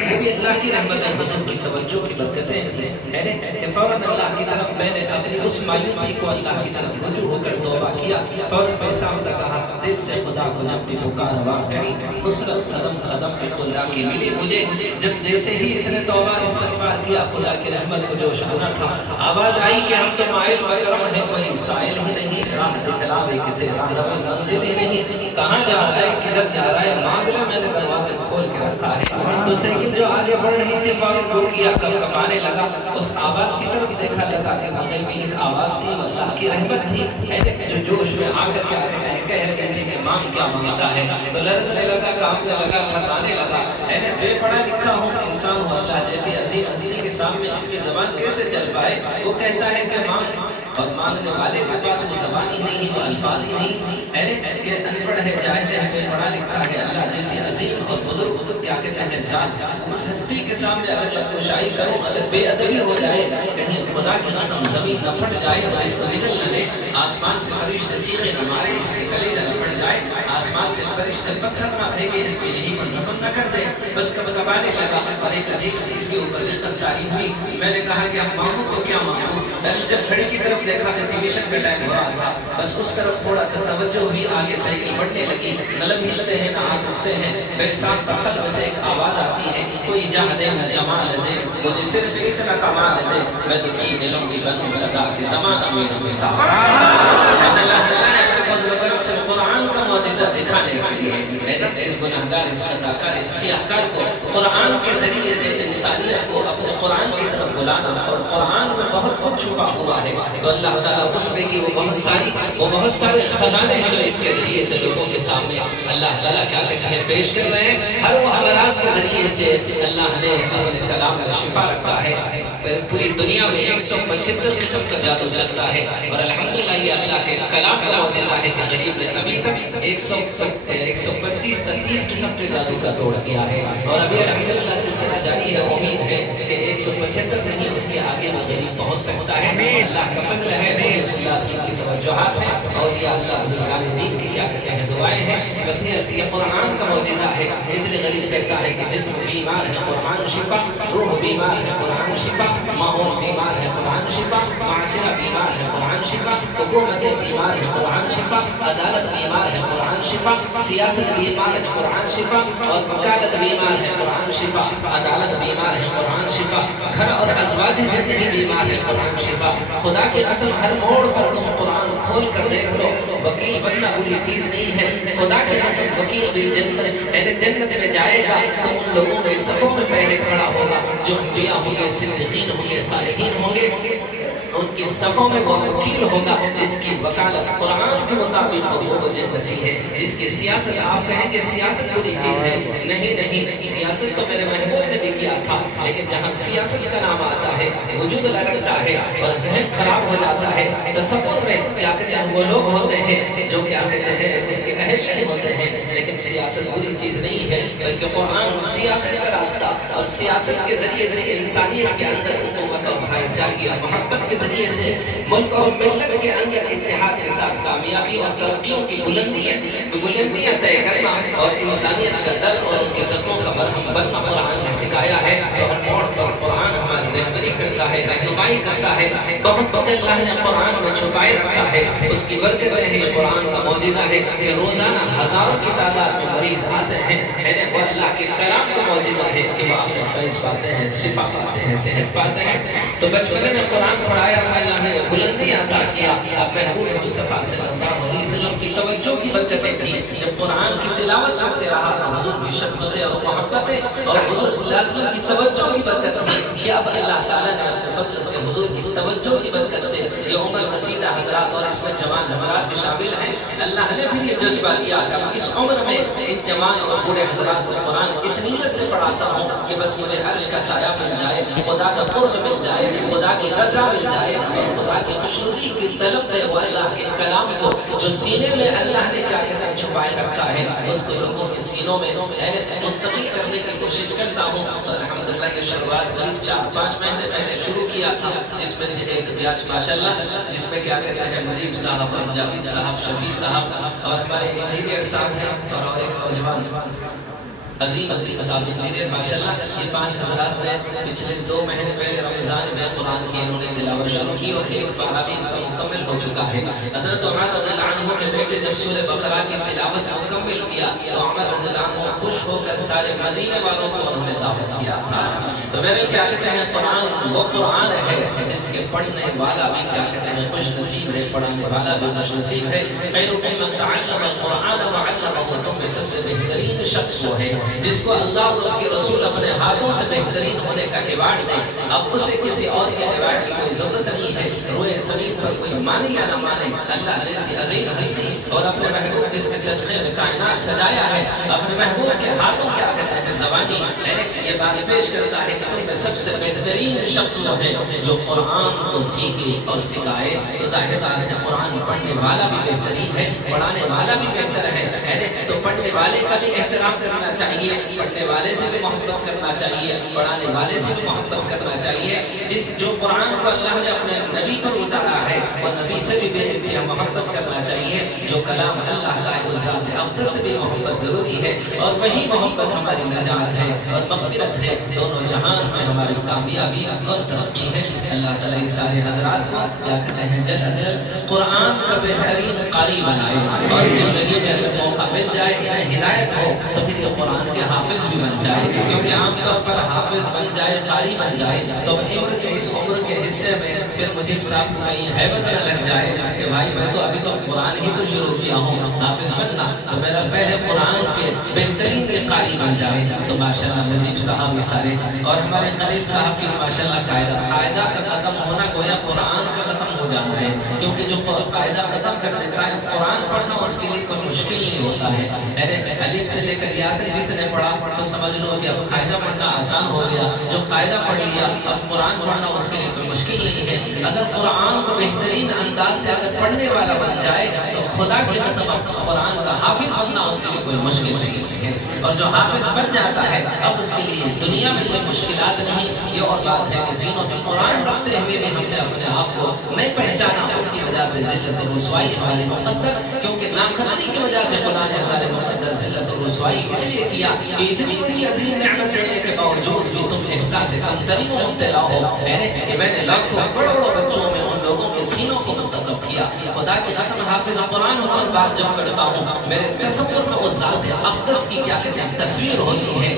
وہ بھی اللہ کی رحمت حضور کی توجہ کی برکتیں تھیں کہ فوراً اللہ کی طرف میں نے اپنی اس مایوسی کو اللہ کی طرف رجوع ہو کر توبہ کیا، فوراً پیسہ مجھے کہا دل سے خدا کو جب بھی پکار آواز کری، نصرت قدم قدم پہ خدا کی ملی مجھے، جب جیسے ہی اس نے توبہ استغفار کیا خدا کی رحمت کو جو شکنا تھا، آواز آئی کہ ہم تو مائل بکرم ہیں کوئی سائل ہی نہیں، راہ دکھلاوے کسے راہ منزل ہی نہیں، کہاں جا رہا ہے کدھر جا رہا ہے، مانگ لے میں نے دروازے کھول کے رکھا ہے، تو سیکل جو آگے بڑھ رہی تھی فوراً رک گیا، کب کمانے لگا، اس آواز کی طرف دیکھا لگا کہ بغیر بھی ایک آواز تھی، اللہ کی رحمت تھی، جو جوش میں آ کر کے آگے کہہ رہے تھے کہ مانگ کیا مانگتا ہے، تو لرزنے لگا، کانپنے لگا، تھکانے لگا، بے پڑھا لکھا ہوں انسان ہوں، اللہ جیسی عظیم ہستی کے سامنے اس کی زبان کیسے چل پائے، وہ کہتا ہے کہ مانگ، اور مانگنے والے کے پاس وہ زبان ہی نہیں، وہ الفاظ ہی نہیں، کہ ان پڑھ ہے جاہد ہے بے پڑھا لکھا ہے، اللہ جیسی عظیم اور بزرگ کیا کہتے ہیں ذات، اس ہستی کے سامنے اگر بدگوشائی کرو، اگر بے ادبی ہو جائے، کہیں خدا کی قسم زمین نہ پھٹ جائے اور اس کو نگل نہ لے، آسمان سے فرشتے چیخے نہ مارے، اس کے گلے نہ پھٹ جائے، آسمان سے فرشتے پتھر نہ پھینکے، اس کو یہی پر دفن نہ کر دے، بس کب زبانے لگا اور ایک عجیب سی اس کے اوپر رقت تاری ہوئی، میں نے کہا کہ اب مانگوں تو کیا مانگوں، میں نے جب گھڑی کی طرف دیکھا تو ٹیویشن پہ ٹائم ہو رہا تھا، بس اس طرف تھوڑا سا توجہ ہوئی، آگے سائیکل بڑھنے لگی، نلم ہلتے ہیں نہ ہاتھ اٹھتے ہیں، میرے ساتھ قلب سے ایک آواز آتی ہے، کوئی جہاں دے نہ جمال دے، مجھے صرف اتنا کمال دے، میں دکھی دلوں کی بنوں صدا کے زمان میرا مثال، ایسا اللہ تعالیٰ نے اپنے فضل و کرم سے قرآن کا معجزہ دکھانے کے لیے اس گناہگار، اس خطاکار، اس سیاہکار کو قرآن کے ذریعے سے انسانیت کو اپنے قرآن کی طرف بلانا، اور قرآن میں بہت کچھ چھپا ہوا ہے، تو اللہ تعالیٰ اس میں کی وہ بہت سارے خزانے ہیں جو اس کے ذریعے سے لوگوں کے سامنے اللہ تعالیٰ کیا کہتے ہیں پیش کر رہے ہیں، ہر وہ امراض کے ذریعے سے اللہ نے اپنے کلام کا شفا رکھا ہے، پوری دنیا میں 175 قسم کا جادو چلتا ہے، اور الحمدللہ یہ اللہ کے کلام کا معجزہ ہے کہ غریب نے ابھی تک 125-30 قسم کے جادو کا توڑ کیا ہے، اور ابھی الحمدللہ سلسلہ جاری ہے، امید ہے کہ 175 نہیں اس کے آگے وہ غریب پہنچ سکتا ہے، اللہ کا فضل ہے، صلی اللہ علیہ وسلم کی توجہات ہیں، اولیاء اللہ بزرگان دین کی کیا کہتے ہیں دعائیں ہیں، بس یہ قرآن کا معجزہ ہے، اس لیے غریب کہتا ہے کہ جسم بیمار ہے قرآن شفا، روح بیمار ہے قرآن شفا، ماحول بیمار ہے قرآن شفا، معاشرہ بیمار ہے قرآن شفا، حکومتیں بیمار ہے قرآن شفا، عدالت بیمار ہے قرآن شفا، سیاست بیمار ہے قرآن شفا، اور وکالت بیمار ہے قرآن شفا، عدالت بیمار ہے قرآن شفا، گھر اور ازواجی زندگی بیمار ہے قرآن شفا، خدا کی قسم ہر موڑ پر تم قرآن کھول کر دیکھ لو، وکیل بننا بری چیز نہیں ہے، خدا کی قسم وکیل بھی جنت میں جائے گا تو ان لوگوں کے صفوں میں پہلے کھڑا ہوگا جو انبیاء ہوں گے، صدیقین ہوں گے، صالحین ہوں گے، ان کی صفوں میں وہ وکیل ہوگا جس کی وکالت قرآن کے مطابق ہو، وہ جنتی ہے، جس کی سیاست آپ کہیں گے سیاست بری چیز ہے، نہیں، سیاست تو میرے محبوب نے بھی کیا تھا، لیکن جہاں سیاست کا نام آتا ہے وجود لگتا ہے اور ذہن خراب ہو جاتا ہے، تصور میں کیا کہتے ہیں وہ لوگ ہوتے ہیں جو کیا کہتے ہیں اس کے اہل نہیں ہوتے ہیں، لیکن سیاست بری چیز نہیں ہے، بلکہ قرآن سیاست کا راستہ، اور سیاست کے ذریعے سے انسانیت کے اندر حکومت اور بھائی چارگی اور محبت کے ذریعے سے ملک اور ملت کے اندر اتحاد کے ساتھ کامیابی اور ترقیوں کی بلندیاں طے کرنا اور انسانیت کا در اور ان کے زخموں کا مرہم بننا قرآن نے سکھایا ہے، اور موڑ پر قرآن ہماری رہبری کرتا ہے، رہنمائی کرتا ہے، بہت کچھ اللہ نے قرآن میں چھپائے رکھا ہے، اس کی برکتیں ہیں، یہ قرآن کا معجزہ ہے کہ روزانہ ہزاروں کی تعداد میں مریض آتے ہیں، وہ اللہ کے کلام کا معجزہ ہے کہ وہ اپنے فیض پاتے ہیں، شفا پاتے ہیں، صحت پاتے ہیں، تو بچپنے میں قرآن پڑھایا تھا، اللہ نے بلندی عطا کیا، اب محبوب مصطفیٰ صلی اللہ علیہ وسلم کی توجہ کی برکتیں تھیں، جب قرآن کی تلاوت کرتے رہا تو حضور کی شفقتیں اور محبتیں اور حضور صلی اللہ علیہ وسلم کی توجہ کی برکت تھی، یہ اب اللہ تعالیٰ نے اپنے فضل سے حضور کی توجہ کی برکت سے یہ عمر رسیدہ حضرات اور اس میں جوان حضرات بھی شامل ہیں، اللہ نے بھی یہ جذبہ کیا کہ اس عمر میں ان جوان اور بوڑھے حضرات کو قرآن اس نیت سے پڑھاتا ہوں کہ بس مجھے عرش کا سایہ مل جائے، خدا کا قرب مل جائے، خدا کی رضا مل جائے، اور خدا کی خوشنودی کی طلب ہے، وہ اللہ کے کلام کو جو سینے میں اللہ نے کیا کہتے ہیں چھپائے رکھا ہے، اس کو لوگوں کے سینوں میں منتقل کرنے کی کوشش کرتا ہوں، اور الحمدللہ یہ شروعات قریب 4-5 مہینے پہلے شروع کیا تھا، جس میں سے ایک بیاج ماشاءاللہ جس میں کیا کہتے ہیں مجیب صاحب اور جاوید صاحب، شفیع صاحب اور ہمارے انجینئر صاحب ہیں، اور ایک نوجوان عظیم اساتذہ انجینئر ماشاءاللہ یہ 5 حضرات نے پچھلے 2 مہینے پہلے رمضان میں قرآن کی انہوں نے تلاوت شروع کی اور ایک پارہ بھی ان کا مکمل ہو چکا ہے۔ حضرت عمر رضی اللہ عنہ کے بیٹے جب سورہ بقرہ کی تلاوت مکمل کیا تو عمر رضی اللہ عنہ خوش ہو کر سارے مدینے والوں کو انہوں نے دعوت کیا۔ تو میرے کیا کہتے ہیں قرآن وہ قرآن ہے جس کے پڑھنے والا بھی کیا کہتے ہیں خوش نصیب ہے، پڑھانے والا بھی خوش نصیب ہے۔ خیرکم من تعلم القرآن وعلمہ، تم میں سب سے بہترین شخص وہ ہے جس کو اللہ اور اس کے رسول اپنے ہاتھوں سے بہترین ہونے کا ایوارڈ دے۔ اب اسے کسی اور کے ایوارڈ کی کوئی ضرورت نہیں ہے۔ روئے زمین پر کوئی مانے یا نہ مانے، اللہ جیسی عظیم ہستی اور اپنے محبوب جس کے صدقے میں کائنات سجایا ہے، اپنے محبوب کے ہاتھوں کیا کہتے ہیں زبانی یہ بات پیش کرتا ہے کہ تم میں سب سے بہترین شخص وہ ہے جو قرآن کو سیکھے اور سکھائے۔ تو ظاہر بات ہے قرآن پڑھنے والا بھی بہترین ہے، پڑھانے والا بھی بہتر ہے۔ تو پڑھنے والے کا بھی احترام کرنا چاہیے، پڑھنے والے سے بھی محبت کرنا چاہیے، پڑھانے والے سے بھی محبت کرنا چاہیے۔ جو قرآن کو اللہ نے اپنے نبی پر اتارا ہے اور نبی سے بھی بے انتہا محبت کرنا چاہیے۔ جو کلام اللہ کا ہے اس ذات اقدس سے بھی محبت ضروری ہے اور وہی محبت ہماری نجات ہے اور مغفرت ہے، دونوں جہان میں ہماری کامیابی اور ترقی ہے۔ اللہ تعالیٰ اس سارے حضرات کو کیا کہتے ہیں جلد از جلد قرآن کا بہترین قاری بنائے اور زندگی میں اگر موقع مل جائے انہیں ہدایت ہو تو پھر یہ قرآن کے حافظ بھی بن جائے، کیونکہ عام طور پر حافظ بن جائے، قاری بن جائے تو اس عمر کے حصے میں پھر مجھب صاحب کو کہیں حیبت نہ لگ جائے کہ بھائی میں تو ابھی تو قرآن ہی تو شروع کیا ہوں، حافظ بننا تو میرا پہلے قرآن کے بہترین قاری بن جائے۔ تو ماشاءاللہ مجب صاحب یہ سارے اور ہمارے خالد صاحب کی ماشاءاللہ قاعدہ کا ختم ہونا گویا قرآن کا ختم ہو جانا ہے، کیونکہ جو قاعدہ ختم کر دیتا ہے قرآن پڑھنا اس کے لیے کوئی مشکل نہیں ہوتا ہے۔ الف سے لے کر یا تک جس نے پڑھا تو سمجھ لو کہ اب قاعدہ پڑھنا آسان ہو گیا، جو قاعدہ پڑھ لیا اب قرآن پڑھنا اس کے لیے کوئی مشکل نہیں ہے۔ اگر قرآن کو بہترین انداز سے اگر پڑھنے والا بن جائے تو خدا کی قسم قرآن کا حافظ بننا اس کے لیے کوئی مشکل نہیں ہے، اور جو حافظ بن جاتا ہے اب اس کے لیے دنیا میں کوئی مشکلات نہیں۔ یہ اور بات ہے کہ سینوں میں قرآن رکھتے ہوئے بھی ہم نے اپنے آپ کو نہیں پہچانا، اس کی وجہ سے ذلت و رسوائی ہمارے مقدر، کیونکہ ناقدری کی وجہ سے خدا نے ہمارے مقدر ذلت و رسوائی اس لیے کیا کہ اتنی اتنی عظیم نعمت دینے کے باوجود بھی تم احساس کمتری میں مبتلا ہو، کہ میں نے لاکھوں کروڑوں بچوں میں ان لوگوں کے سینوں کو منتخب کیا۔ خدا کی قسم حافظ قرآن ہو کر بات جب کرتا ہوں میرے تصور میں اس ذات اقدس کی کیا کہتے ہیں تصویر ہوتی ہے،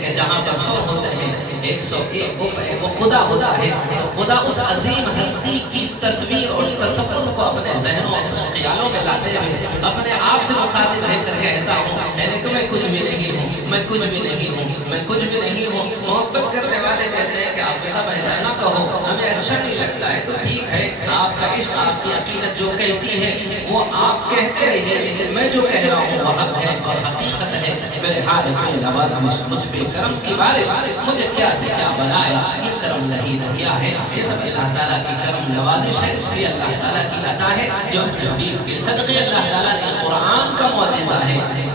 کہ جہاں پر 100 ہوتے ہیں 101 وہ خدا ہوتا ہے، خدا اس عظیم ہستی کی تصویر اور تصور کو اپنے ذہنوں اپنے خیالوں میں لاتے ہوئے اپنے آپ سے مخاطب رہ کر کہتا ہوں کہ میں کچھ بھی نہیں ہوں، میں کچھ بھی نہیں ہوں، میں کچھ بھی نہیں ہوں۔ محبت کرنے والے کہتے ہیں کہ آپ صاحب ایسا نہ کہو، ہمیں اچھا نہیں لگتا ہے، تو ٹھیک ہے آپ کا عشق آپ کی عقیدت جو کہتی ہے وہ آپ کہتے رہیے، لیکن میں جو کہہ رہا ہوں وہ حق ہے اور حقیقت ہے۔ میرے حال میں نوازش مجھ پہ کرم کی بارش، مجھے کیا سے کیا بنایا، یہ کرم نہیں تو کیا ہے، یہ سب اللہ تعالیٰ کی کرم نوازش ہے، یہ اللہ تعالیٰ کی عطا ہے جو اپنے حبیب کے صدقے اللہ تعالیٰ نے قرآن کا معجزہ ہے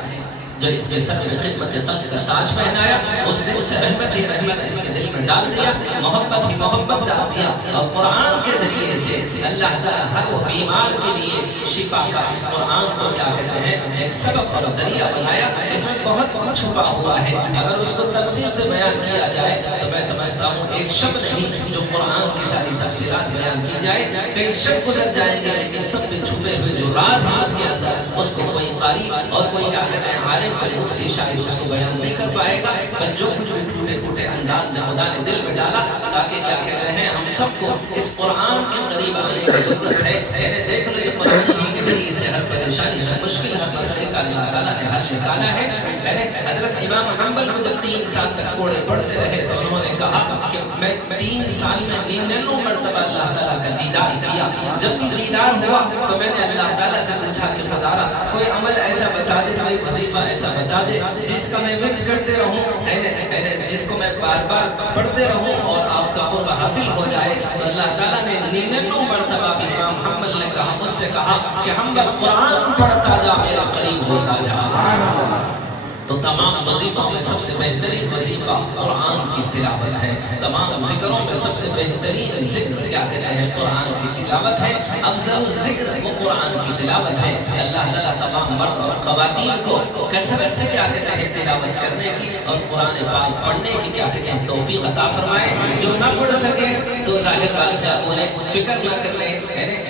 جو اس میں سب خدمت قلب کا تاج پہنایا، اس دل سے رحمت ہی رحمت اس کے دل میں ڈال دیا، محبت ہی محبت ڈال دیا، اور قرآن کے ذریعے سے اللہ تعالیٰ ہر وہ بیمار کے لیے شفا کا اس قرآن کو کیا کہتے ہیں ایک سبب اور ذریعہ بنایا۔ اس میں بہت کچھ چھپا ہوا ہے، اگر اس کو تفصیل سے بیان کیا جائے تو میں سمجھتا ہوں ایک شب نہیں جو قرآن کی ساری تفصیلات بیان کی جائے، کئی شب گزر جائیں گے، لیکن تب بھی چھپے ہوئے جو راز ہیں اس کے اندر اس کو کوئی قاری اور کوئی کیا کہتے ہیں عالم پر مفتی شاید اس کو بیان نہیں کر پائے گا۔ بس جو کچھ بھی ٹوٹے ٹوٹے انداز سے خدا نے دل میں ڈالا تاکہ کیا کہتے ہیں ہم سب کو اس قرآن کے قریب آنے کی ضرورت ہے۔ دیکھ لو یہ قرآن ہی کے ذریعے سے ہر پریشانی ہر مشکل ہر مسئلے کا اللہ تعالیٰ نے حل نکالا ہے۔ حضرت امام حنبل کو جب 3 سال تک کوڑے پڑھتے رہے تو انہوں نے کہا کہ میں 3 سال میں 99 مرتبہ اللہ تعالیٰ کا دیدار کیا، جب بھی دیدار ہوا تو میں نے اللہ تعالیٰ سے پوچھا کہ خدا کوئی عمل ایسا بتا دے، کوئی وظیفہ ایسا بتا دے جس کا میں ورد کرتے رہوں، جس کو میں بار بار پڑھتے رہوں اور آپ کا قرب حاصل ہو جائے۔ تو اللہ تعالیٰ نے 99 مرتبہ بھی امام حنبل نے کہا مجھ سے کہا کہ حنبل قرآن پڑھتا جا میرے قریب ہوتا جا، تو تمام وظیفوں میں سب سے بہترین وظیفہ قرآن کی تلاوت ہے، تمام ذکروں میں سب سے بہترین ذکر کیا کہتے ہیں؟ قرآن کی تلاوت ہے۔ افضل ذکر وہ قرآن کی تلاوت ہے۔ اللہ تعالیٰ تمام مرد اور خواتین کو کثرت سے کیا کہتے ہیں؟ تلاوت کرنے کی اور قرآن پاک پڑھنے کی کیا کہتے ہیں؟ توفیق عطا فرمائے۔ جو نہ پڑھ سکے تو ظاہر بات ہے انہیں فکر نہ کرنے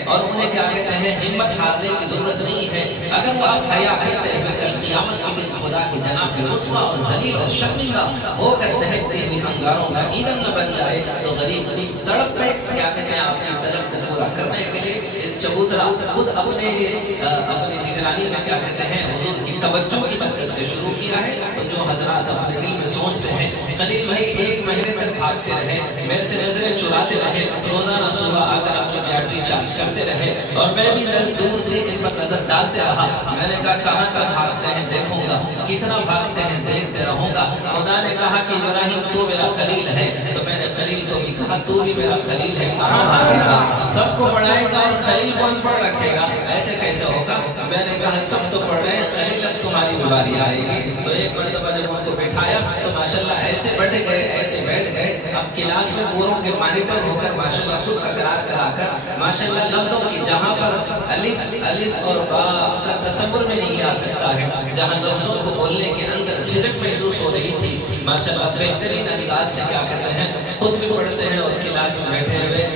اور انہیں کیا کہتے ہیں؟ ہمت ہارنے کی ضرورت نہیں ہے۔ اگر وہ آپ حیا کرتے ہوئے کل قیامت کے دن خدا کی جناب پہ رسوا اور ذلیل اور شرمندہ ہو کر دہکتے ہوئے انگاروں کا ایندھن نہ بن جائے تو غریب اس تڑپ پہ کیا کہتے ہیں؟ آپ کی طلب کو پورا کرنے کے لیے چبوترا خود اپنے نگرانی میں کیا کہتے ہیں؟ حضور کی توجہ کی برکت سے شروع کیا ہے۔ تو جو حضرات اپنے دل میں سوچتے ہیں خلیل بھائی ایک مہینے تک بھاگتے رہے، میرے سے نظریں چراتے رہے، روزانہ صبح آ کر اپنی بیٹری چارج کرتے رہے اور میں بھی دور سے اس پر نظر ڈالتے رہا۔ میں نے کہا کہاں تک بھاگتے ہیں دیکھوں گا، کتنا بھاگتے ہیں دیکھتے رہوں گا۔ خدا نے کہا کہ ابراہیم تو میرا خلیل ہے، تو میں نے خلیل کو بھی کہا تو بھی میرا خلیل ہے، کہاں بھاگے گا؟ سب کو پڑھائے گا اور خلیل کو ان پڑھ رکھے گا، ایسے کیسے ہوگا؟ میں نے کہا سب تو پڑھ رہے ہیں، خلیل اب تمہاری باری آئے گی۔ تو ایک مرتبہ جب ان کو بٹھایا تو ماشاءاللہ ایسے بیٹھ گئے، ایسے بیٹھ گئے۔ اب کلاس میں پوروں کے مانیٹر ہو کر ماشاءاللہ خود تکرار کرا کر ماشاءاللہ لفظوں کی جہاں پر الف اور با کا تصور میں نہیں آ سکتا ہے، جہاں لفظوں کو بولنے کے اندر جھجک محسوس ہو رہی تھی، ماشاءاللہ بہترین انداز سے کیا کہتے ہیں؟ خود بھی پڑھتے ہیں اور کلاس میں بیٹھے ہوئے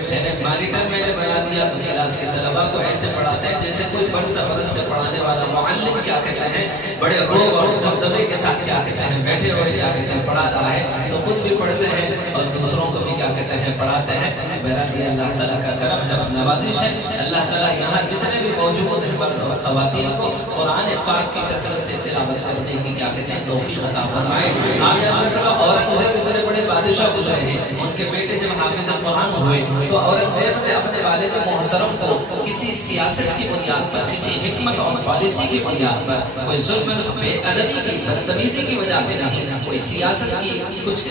مانیٹر میں نے بنا دیا تو کلاس کے طلباء کو ایسے پڑھاتے ہیں جیسے کوئی برس سے پڑھانے والا معلم کیا کہتے ہیں؟ بڑے روب اور دبدبے کے ساتھ کیا کہتے ہیں؟ بیٹھے ہوئے کیا کہتے ہیں؟ پڑھا رہا ہے تو خود بھی پڑھتے ہیں اور دوسروں کو بھی کیا کہتے ہیں؟ پڑھاتے ہیں۔ بہرحال یہ اللہ تعالیٰ کا کرم ہے اور نوازش ہے۔ اللہ تعالیٰ یہاں جتنے بھی موجود ہیں مرد اور خواتین کو قرآن پاک کی کثرت سے تلاوت کرنے کی کیا کہتے ہیں؟ توفیق عطا فرمائے۔ آپ اورنگزیب اتنے بڑے بادشاہ گزرے ہیں، ان کے بیٹے جب حافظ قرآن ہوئے تو اورنگزیب نے اپنے والد محترم کو کسی سیاست کی بنیاد پر، کسی حکمت اور پالیسی کی بنیاد پر، کوئی ظلم بے ادبی کی بدتمیزی کی وجہ سے نہیں، کوئی سیاست کی کچھ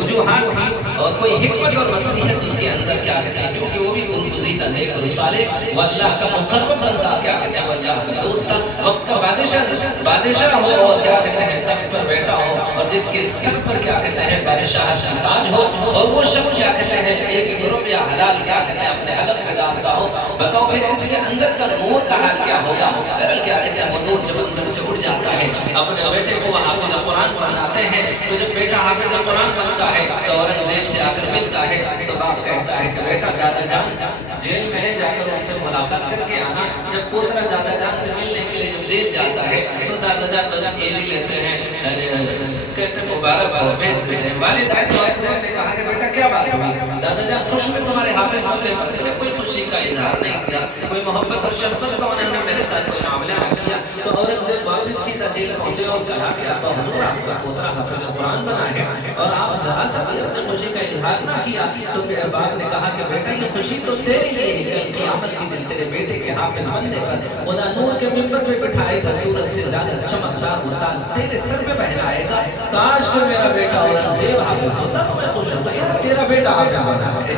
وجوہات تھی اور کوئی حکمت اور مصلحت اس کے اندر کیا کہتے ہیں؟ کیونکہ وہ بھی برگزیدہ نیک اور صالح وہ اللہ کا مقرب بندہ کیا کہتے ہیں؟ وہ اللہ کا دوست تھا، وقت کا بادشاہ ہو اور کیا کہتے ہیں؟ تخت پر بیٹھا ہو اور جس کے سر پر کیا کہتے ہیں؟ بادشاہ کا تاج ہو اور وہ شخص کیا کہتے ہیں؟ ایک گروپ یا حلال کیا کہتے ہیں؟ اپنے علم پہ ڈالتا ہو، بتاؤ پھر اس کے اندر کا نور کا حال کیا ہوگا؟ کیا کہتے ہیں؟ وہ نور جب اندر سے اڑ جاتا ہے۔ اپنے بیٹے کو وہ حافظ قرآن بناتے ہیں تو جب بیٹا حافظ قرآن بنتا ہے تو اورنگزیب سے آ کر ملتا ہے تو باپ کہتا ہے کہ بیٹا دادا جان جیل میں جا کر ان سے ملاقات کر کے آنا۔ جب پوترا دادا جان سے ملنے کے لیے جب جیل جاتا ہے تو دادا جان بس ایزی لیتے ہیں، کہتے مبارک ہو، بھیج دیتے ہیں۔ والد نے کہا کہ بیٹا کیا بات ہوئی؟ دادا جان خوش میں تمہارے حافظ ہونے پر نے کوئی خوشی کا اظہار نہیں کیا، کوئی محبت اور شفقت کا انہوں نے میرے ساتھ کوئی معاملہ نہ کیا۔ تو اورنگزیب واپس سیدھا جیل پہنچے اور کہا کہ ابا حضور آپ کا پوترا حافظ قرآن بنا ہے اور آپ ذرا سا بھی اپنے خوشی کا اظہار نہ کیا۔ تو باپ نے کہا کہ بیٹا یہ خوشی تو تیرے لیے ہے، کل قیامت کے دن تیرے بیٹے کے حافظ بننے پر خدا نور کے منبر پہ بٹھائے گا، سورج سے زیادہ چمکدار وہ تاج تیرے سر پہ پہنائے گا۔ کاش کہ میرا بیٹا اورنگزیب حافظ ہوتا تو میں خوش ہوتا، یہ تیرا بیٹا حافظ بنا ہے،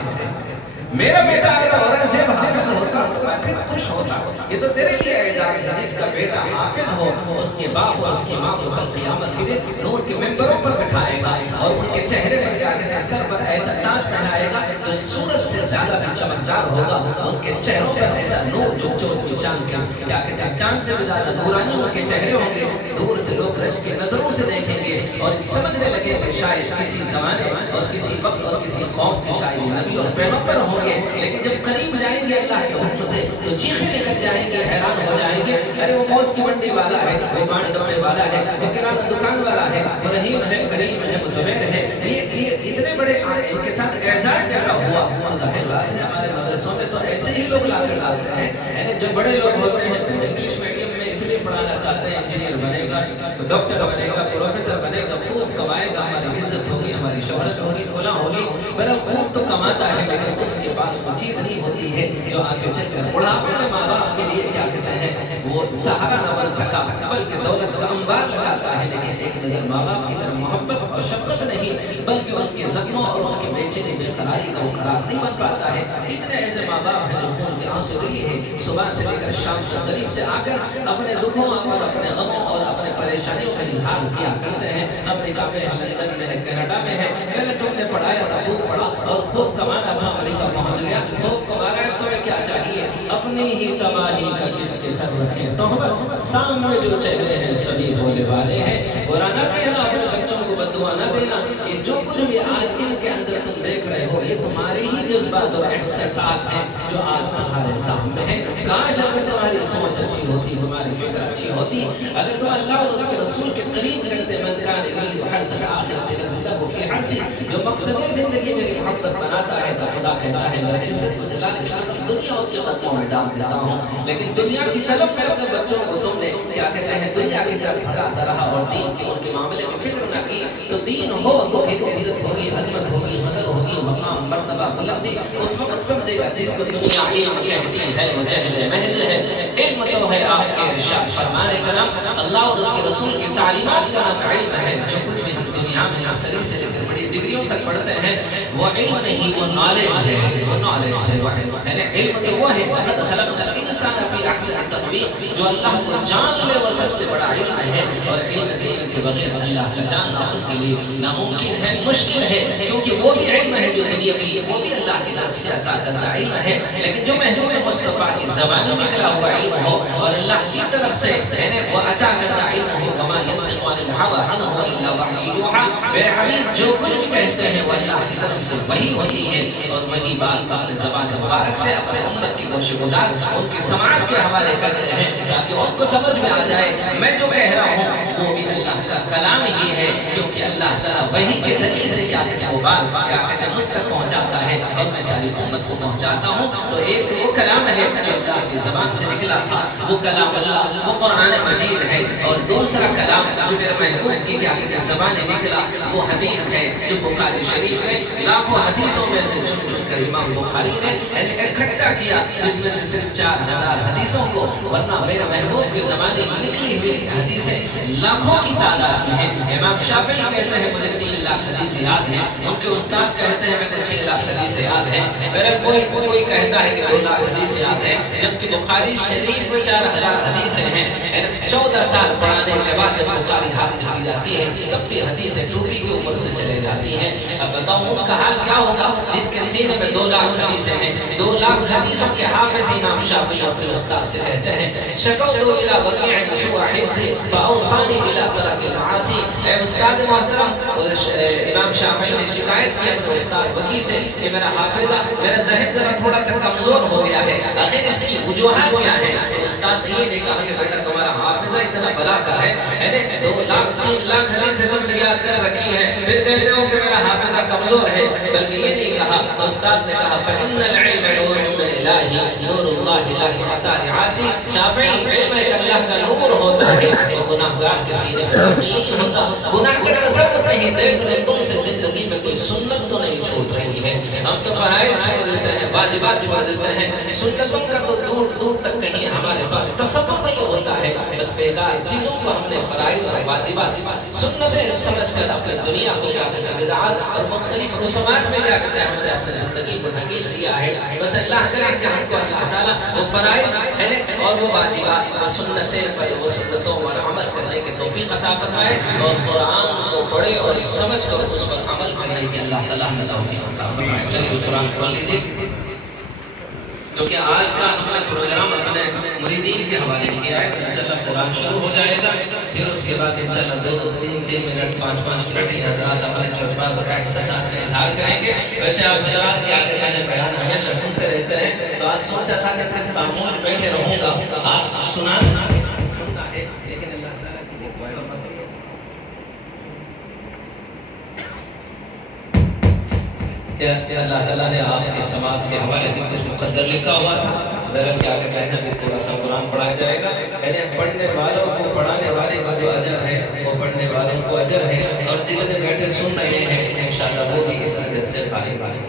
میرا بیٹا اگر اورنگزیب حافظ ہوتا تو میں پھر خوش ہوتا۔ یہ تو تیرے لیے اعزاز ہے جس کا بیٹا حافظ ہو، اس کے باپ اور اس کی ماں کو کل قیامت کے دن نور کے منبروں پر بٹھائے گا اور ان کے چہرے پر کیا کہتے ہیں؟ سر پر ایسا تاج پہنائے گا جو سورج سے زیادہ بھی چمکدار ہوگا، ان کے چہروں پر ایسا نور جو چاند کیا کہتے ہیں؟ چاند سے بھی زیادہ نورانی ان کے چہرے ہوں گے۔ دور سے لوگ رش کی نظروں سے دیکھیں گے اور سمجھنے لگے کہ شاید کسی زمانے اور کسی وقت اور کسی قوم کے شاید نبی اور پیغمبر ہوں گے، لیکن جب قریب جائیں گے اللہ کے حکم سے تو چیخیں نکل جائیں گے، حیران ہو جائیں گے، ارے وہ موز کی منڈی والا ہے، وہ پان ڈبے والا ہے، وہ کرانہ دکان والا ہے، وہ رحیم ہے، کریم ہے، وہ زبیر ہے۔ یہ اتنے بڑے ان کے ساتھ اعزاز کیسا ہوا؟ تو ظاہر بات ہے ہمارے مدرسوں میں تو ایسے ہی لوگ لا کر ڈالتے ہیں، یعنی جو بڑے لوگ ہوتے ہیں تو انگلش میڈیم میں اس لیے پڑھانا چاہتے ہیں، انجینئر بنے گا، ڈاکٹر بنے گا، پروفیسر بنے گا، خوب کمائے گا، ہماری عزت ہوگی، ہماری شہرت ہوگی، فلاں ہوگی۔ برابر خوب تو کماتا ہے لیکن اس کے پاس وہ چیز نہیں ہوتی ہے جو آگے چل کر بڑھاپے میں ماں باپ کے لیے کیا کہتے ہیں وہ سہارا نہ بن سکا، بلکہ دولت کا انبار لگاتا ہے ہے لیکن ایک نظر ماں باپ کی طرف محبت اور شفقت نہیں بلکہ ان کے زخموں اور ان کے بے چینی بے قراری کا وہ قرار نہیں بن پاتا ہے. کتنے ایسے ماں باپ ہیں جو خون کے آنسو رہی ہے صبح سے لے کر شام تک غریب سے آ کر اپنے دکھوں اور اپنے غموں اور اپنے پریشانیوں کا اظہار کیا کرتے ہیں. امریکہ میں ہے، لندن میں ہے، کینیڈا میں ہے. پہلے تم نے پڑھایا تھا، خوب پڑھا اور خوب کمانا تھا، امریکہ پہنچ گیا، خوب کمانا ہے، تمہیں کیا چاہیے؟ اپنی ہی تباہی کا کس کے سر رکھیں تہمت. سامنے جو چہرے ہیں سبھی بولے والے ہیں. برا نہ کہنا، اپنے بچوں کو بددعا نہ دینا. یہ جو کچھ بھی آج ان کے اندر تم دیکھ رہے ہو یہ تمہارے ہی جذبات اور احساسات ہیں جو آج تمہارے سامنے ہیں. کاش اگر تمہاری سوچ اچھی ہوتی، تمہاری فکر اچھی ہوتی، اگر تم اللہ اور اس کے رسول کے قریب کرتے. من کان یرید حرث الآخرۃ نزد له فی حرثہ، جو مقصد زندگی میری محبت بناتا ہے تو خدا کہتا ہے میرے عزت و جلال کی قسم دنیا اس کے قدموں میں ڈال دیتا ہوں. لیکن دنیا کی طلب میں اپنے بچوں کو تم نے کیا کہتے ہیں دنیا کی طرف بھگاتا رہا اور دین کی ان کے معاملے میں فکر نہ کی. تو دین ہو تو پھر عزت ہوگی، عظمت ہوگی، قدر ہوگی، مقام مرتبہ بلندی اس وقت سمجھے گا جس کو دنیا علم کہتی ہے وہ جہل محض ہے. علم تو ہے آپ کے ارشاد فرمانے کا نام، اللہ اور اس کے رسول کی تعلیمات کا نام علم ہے. جو کچھ بھی ہم دنیا میں نرسری سے لے کر بڑی ڈگریوں تک پڑھتے ہیں وہ علم نہیں، وہ نالج ہے. وہ نالج ہے، یعنی علم تو وہ ہے لقد خلقنا الانسان فی احسن تقویم. جو اللہ کو جان لے وہ سب سے بڑا علم ہے. اور علم کے بغیر اللہ کا جاننا اس کے لیے ناممکن ہے، مشکل ہے. کیونکہ وہ بھی علم ہے جو دنیا کی، وہ بھی اللہ کی طرف سے عطا کردہ علم ہے. لیکن جو محبوب مصطفیٰ کی زبان میں نکلا ہوا علم ہو اور اللہ کی طرف سے یعنی وہ عطا کردہ علم ہو، وما ينطق عن الهوى ان هو الا وحی یوحی. میرے حبیب جو کچھ بھی کہتے ہیں وہ اللہ کی طرف سے وہی ہوتی ہے اور وہی بات اپنے زبان مبارک سے اپنے امت کی گوش گزار ان کی سماعت کے حوالے کرتے ہیں تاکہ ان کو سمجھ میں آ جائے میں جو کہہ رہا ہوں وہ بھی اللہ کا کلام ہی ہے. کیونکہ اللہ تعالیٰ وحی کے ذریعے سے کیا وہ بات کیا کہتے ہیں مجھ تک پہنچاتا ہے اور میں ساری امت کو پہنچاتا ہوں. تو ایک وہ کلام ہے جو اللہ کی زبان سے نکلا تھا، وہ کلام اللہ، وہ قرآن مجید ہے. اور دوسرا کلام جو میرے محبوب کی کیا کہتے ہیں زبان سے نکلا وہ حدیث ہے جو بخاری شریف میں لاکھوں حدیثوں میں سے چن چن کر امام بخاری نے یعنی اکٹھا کیا جس میں سے صرف 4000 حدیثوں کو، ورنہ میرے محبوب کے زمانے میں نکلی ہوئی حدیثیں لاکھوں کی تعداد میں ہیں. امام شافعی کہتے ہیں مجھے 3 لاکھ حدیث یاد ہیں، ان کے استاد کہتے ہیں مجھے 6 لاکھ حدیث یاد ہیں. میرے کوئی کہتا ہے کہ 2 لاکھ حدیث یاد ہیں، جبکہ بخاری شریف میں 4000 حدیثیں ہیں. 14 سال پڑھانے کے بعد جب بخاری ہاتھ میں دی جاتی ہے تب بھی حدیثیں ٹوپی کے اوپر سے چلے جاتی ہیں. اب بتاؤں ان کا حال کیا ہوگا جن کے سینے میں 2 لاکھ حدیثیں ہیں. 2 لاکھ حدیثوں کے حافظ امام شافعی اپنے استاد سے کہتے ہیں شکوت الى وکیع سوء حفظی فاوصانی الى ترک المعاصی. اے استاد محترم، امام شافعی نے شکایت کی اپنے استاد وکیع سے کہ میرا حافظہ، میرا ذہن ذرا تھوڑا سا کمزور ہو گیا ہے، آخر اس کی وجوہات کیا ہیں؟ تو استاد نے یہ نہیں کہا کہ بیٹا تمہارا حافظہ اتنا بلا کا ہے، یعنی 2 لاکھ 3 لاکھ حدیثیں تم سے یاد کر رکھی ہے، پھر کہتے ہو کہ میرا حافظہ کمزور ہے. بلکہ یہ نہیں کہا، استاد نے کہا فإن العلم نور من الہ نور اللہ لا یعطى لعاصی. شافعی علم ایک اللہ کا نور ہوتا ہے، وہ گناہگار کے سینے میں داخل نہیں ہوتا. گناہ کا تصور نہیں، دیکھ لو تم سے زندگی میں کوئی سنت تو نہیں چھوٹ رہی ہے. ہم تو فرائض چھوڑ دیتے ہیں، واجبات چھوڑ دیتے ہیں، سنتوں کا تو دور دور تک کہیں ہمارے پاس تصور نہیں ہوتا ہے. بس بیکار چیزوں کو ہم نے فرائض اور واجبات سنتیں سمجھ کر اپنے دنیا کو کیا کہتے ہیں بدعات اور مختلف رسومات میں کیا کہتے ہیں ہم نے اپنے زندگی کو ڈھکیل دیا ہے. بس اللہ کرے کہ ہم کو اللہ تعالیٰ وہ فرائض اور وہ واجبات وہ سنتیں پر وہ سنتوں پر عمل کرنے کی توفیق عطا فرمائے اور قرآن کو پڑھے اور سمجھ کر اس پر عمل کرنے کی اللہ تعالیٰ ہمیں توفیق عطا فرمائے. چلیے قرآن پڑھ لیجیے. کیونکہ آج کا ہم نے پروگرام اپنے مریدین کے حوالے کیا ہے. انشاءاللہ قرآن شروع ہو جائے گا، پھر اس کے بعد انشاءاللہ 2-3 منٹ 5 منٹ یہ حضرات اپنے جذبات اور احساسات کا اظہار کریں گے. ویسے آپ حضرات کیا کہتے ہیں بیان ہمیشہ سنتے رہتے ہیں، تو آج سوچا تھا کہ صرف خاموش بیٹھے رہوں گا، آج سنانا ہے لیکن اللہ تعالیٰ کی کہ اللہ تعالیٰ نے آپ کے سماعت کے حوالے میں کچھ مقدر لکھا ہوا تھا. میرا کیا کہتے ہیں ابھی تھوڑا سا قرآن پڑھایا جائے گا. یعنی پڑھنے والوں کو پڑھانے والے کا جو اجر ہے وہ پڑھنے والوں کو اجر ہے، اور جنہیں بیٹھے سن رہے ہیں انشاءاللہ وہ بھی اس اجر سے فارغ ہیں.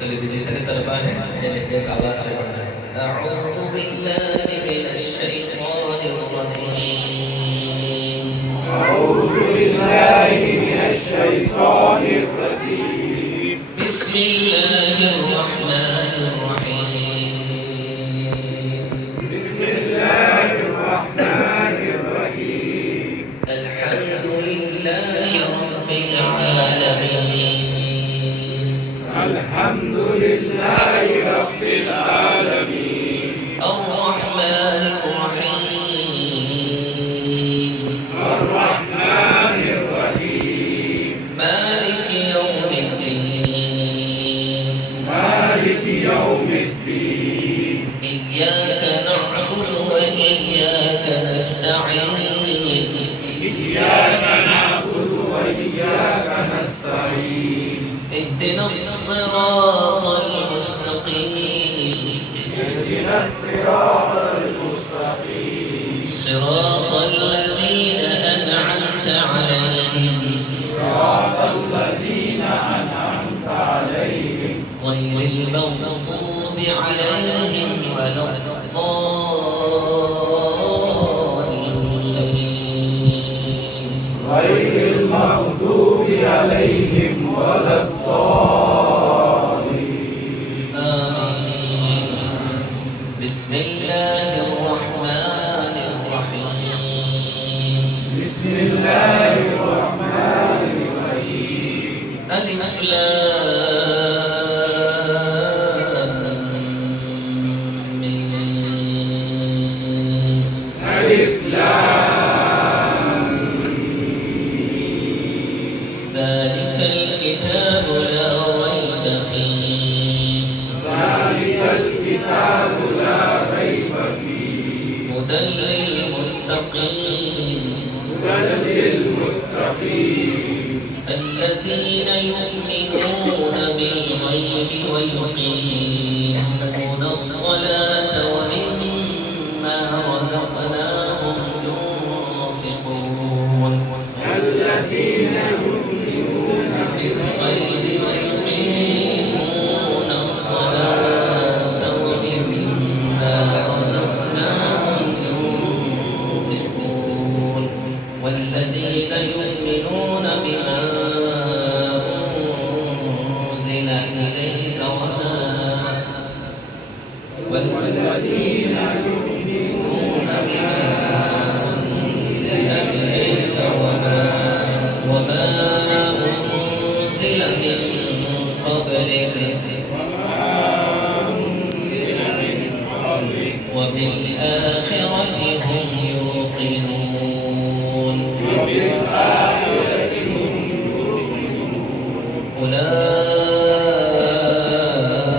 چلیے بھی جتنے طلبہ ہیں ایک آواز سے پڑھنا ہے. اعوذ باللہ من الشیطان الرجیم بسم الله الرحمن الرحيم. بسم الله الرحمن الرحيم. الحمد لله رب العالمين. الحمد لله رب العالمين. الرحمن الرحيم. الرحمن الرحيم. مالك يوم الدين. مالك يوم الدين. إياك نعبد وإياك نستعين. إياك نعبد وإياك نستعين. اهدنا الصراط المستقيم. اهدنا الصراط المستقيم. صراط الذين أنعمت عليهم. صراط الذين أنعمت عليهم. غير المغضوب عليهم ولا الضالين. غير المغضوب عليهم ولا الضالين. آمين. بسم الله الرحمن الرحيم. بسم الله الرحمن الرحيم. ألف لام ميم. ألف لام. ذلك الكتاب لا ريب فيه. ذلك الكتاب لا ريب فيه. هدى للمتقين. هدى للمتقين. الذين يؤمنون بالغيب ويقيمون الصلاة ومما رزقناهم ينفقون. الذين يؤمنون بالغيب ويقيمون الصلاة ومما رزقناهم ينفقون. والذين يؤمنون بما أنزل إليك والذين يؤمنون بما أنزل إليك وما أنزل من قبلك وبالآخرة هم يوقنون.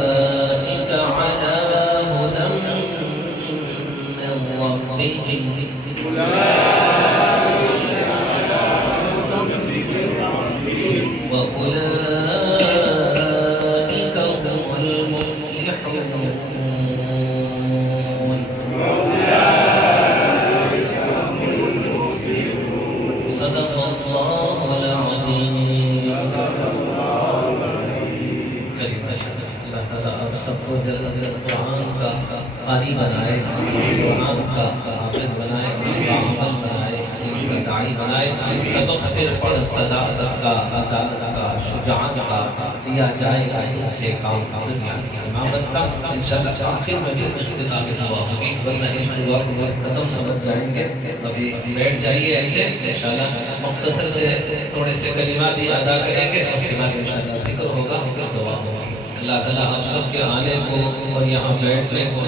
أولئك على هدى من ربهم. وأولئك هم المفلحون. صدق الله العظيم. اللہ تعالیٰ آپ سب کو جلد از جلد قرآن کا قاری بنائے، قرآن کا حافظ بنائے، عمل بنائے، علم کا داعی بنائے، سبق پر صداقت کا، عدالت کا، شجاعت کا دیا جائے گا، ان سے کام دنیا کی امامت کا انشاءاللہ آخر میں بھی اختتام دعا ہوگی، ورنہ اس دعا کو ختم سمجھ جائیں گے. ابھی بیٹھ جائیے ایسے، انشاءاللہ مختصر سے تھوڑے سے کلمات ہی ادا کریں گے، اس کے بعد انشاءاللہ ذکر ہوگا، دعا ہوگی. اللہ تعالیٰ آپ سب کے آنے کو اور یہاں بیٹھنے کو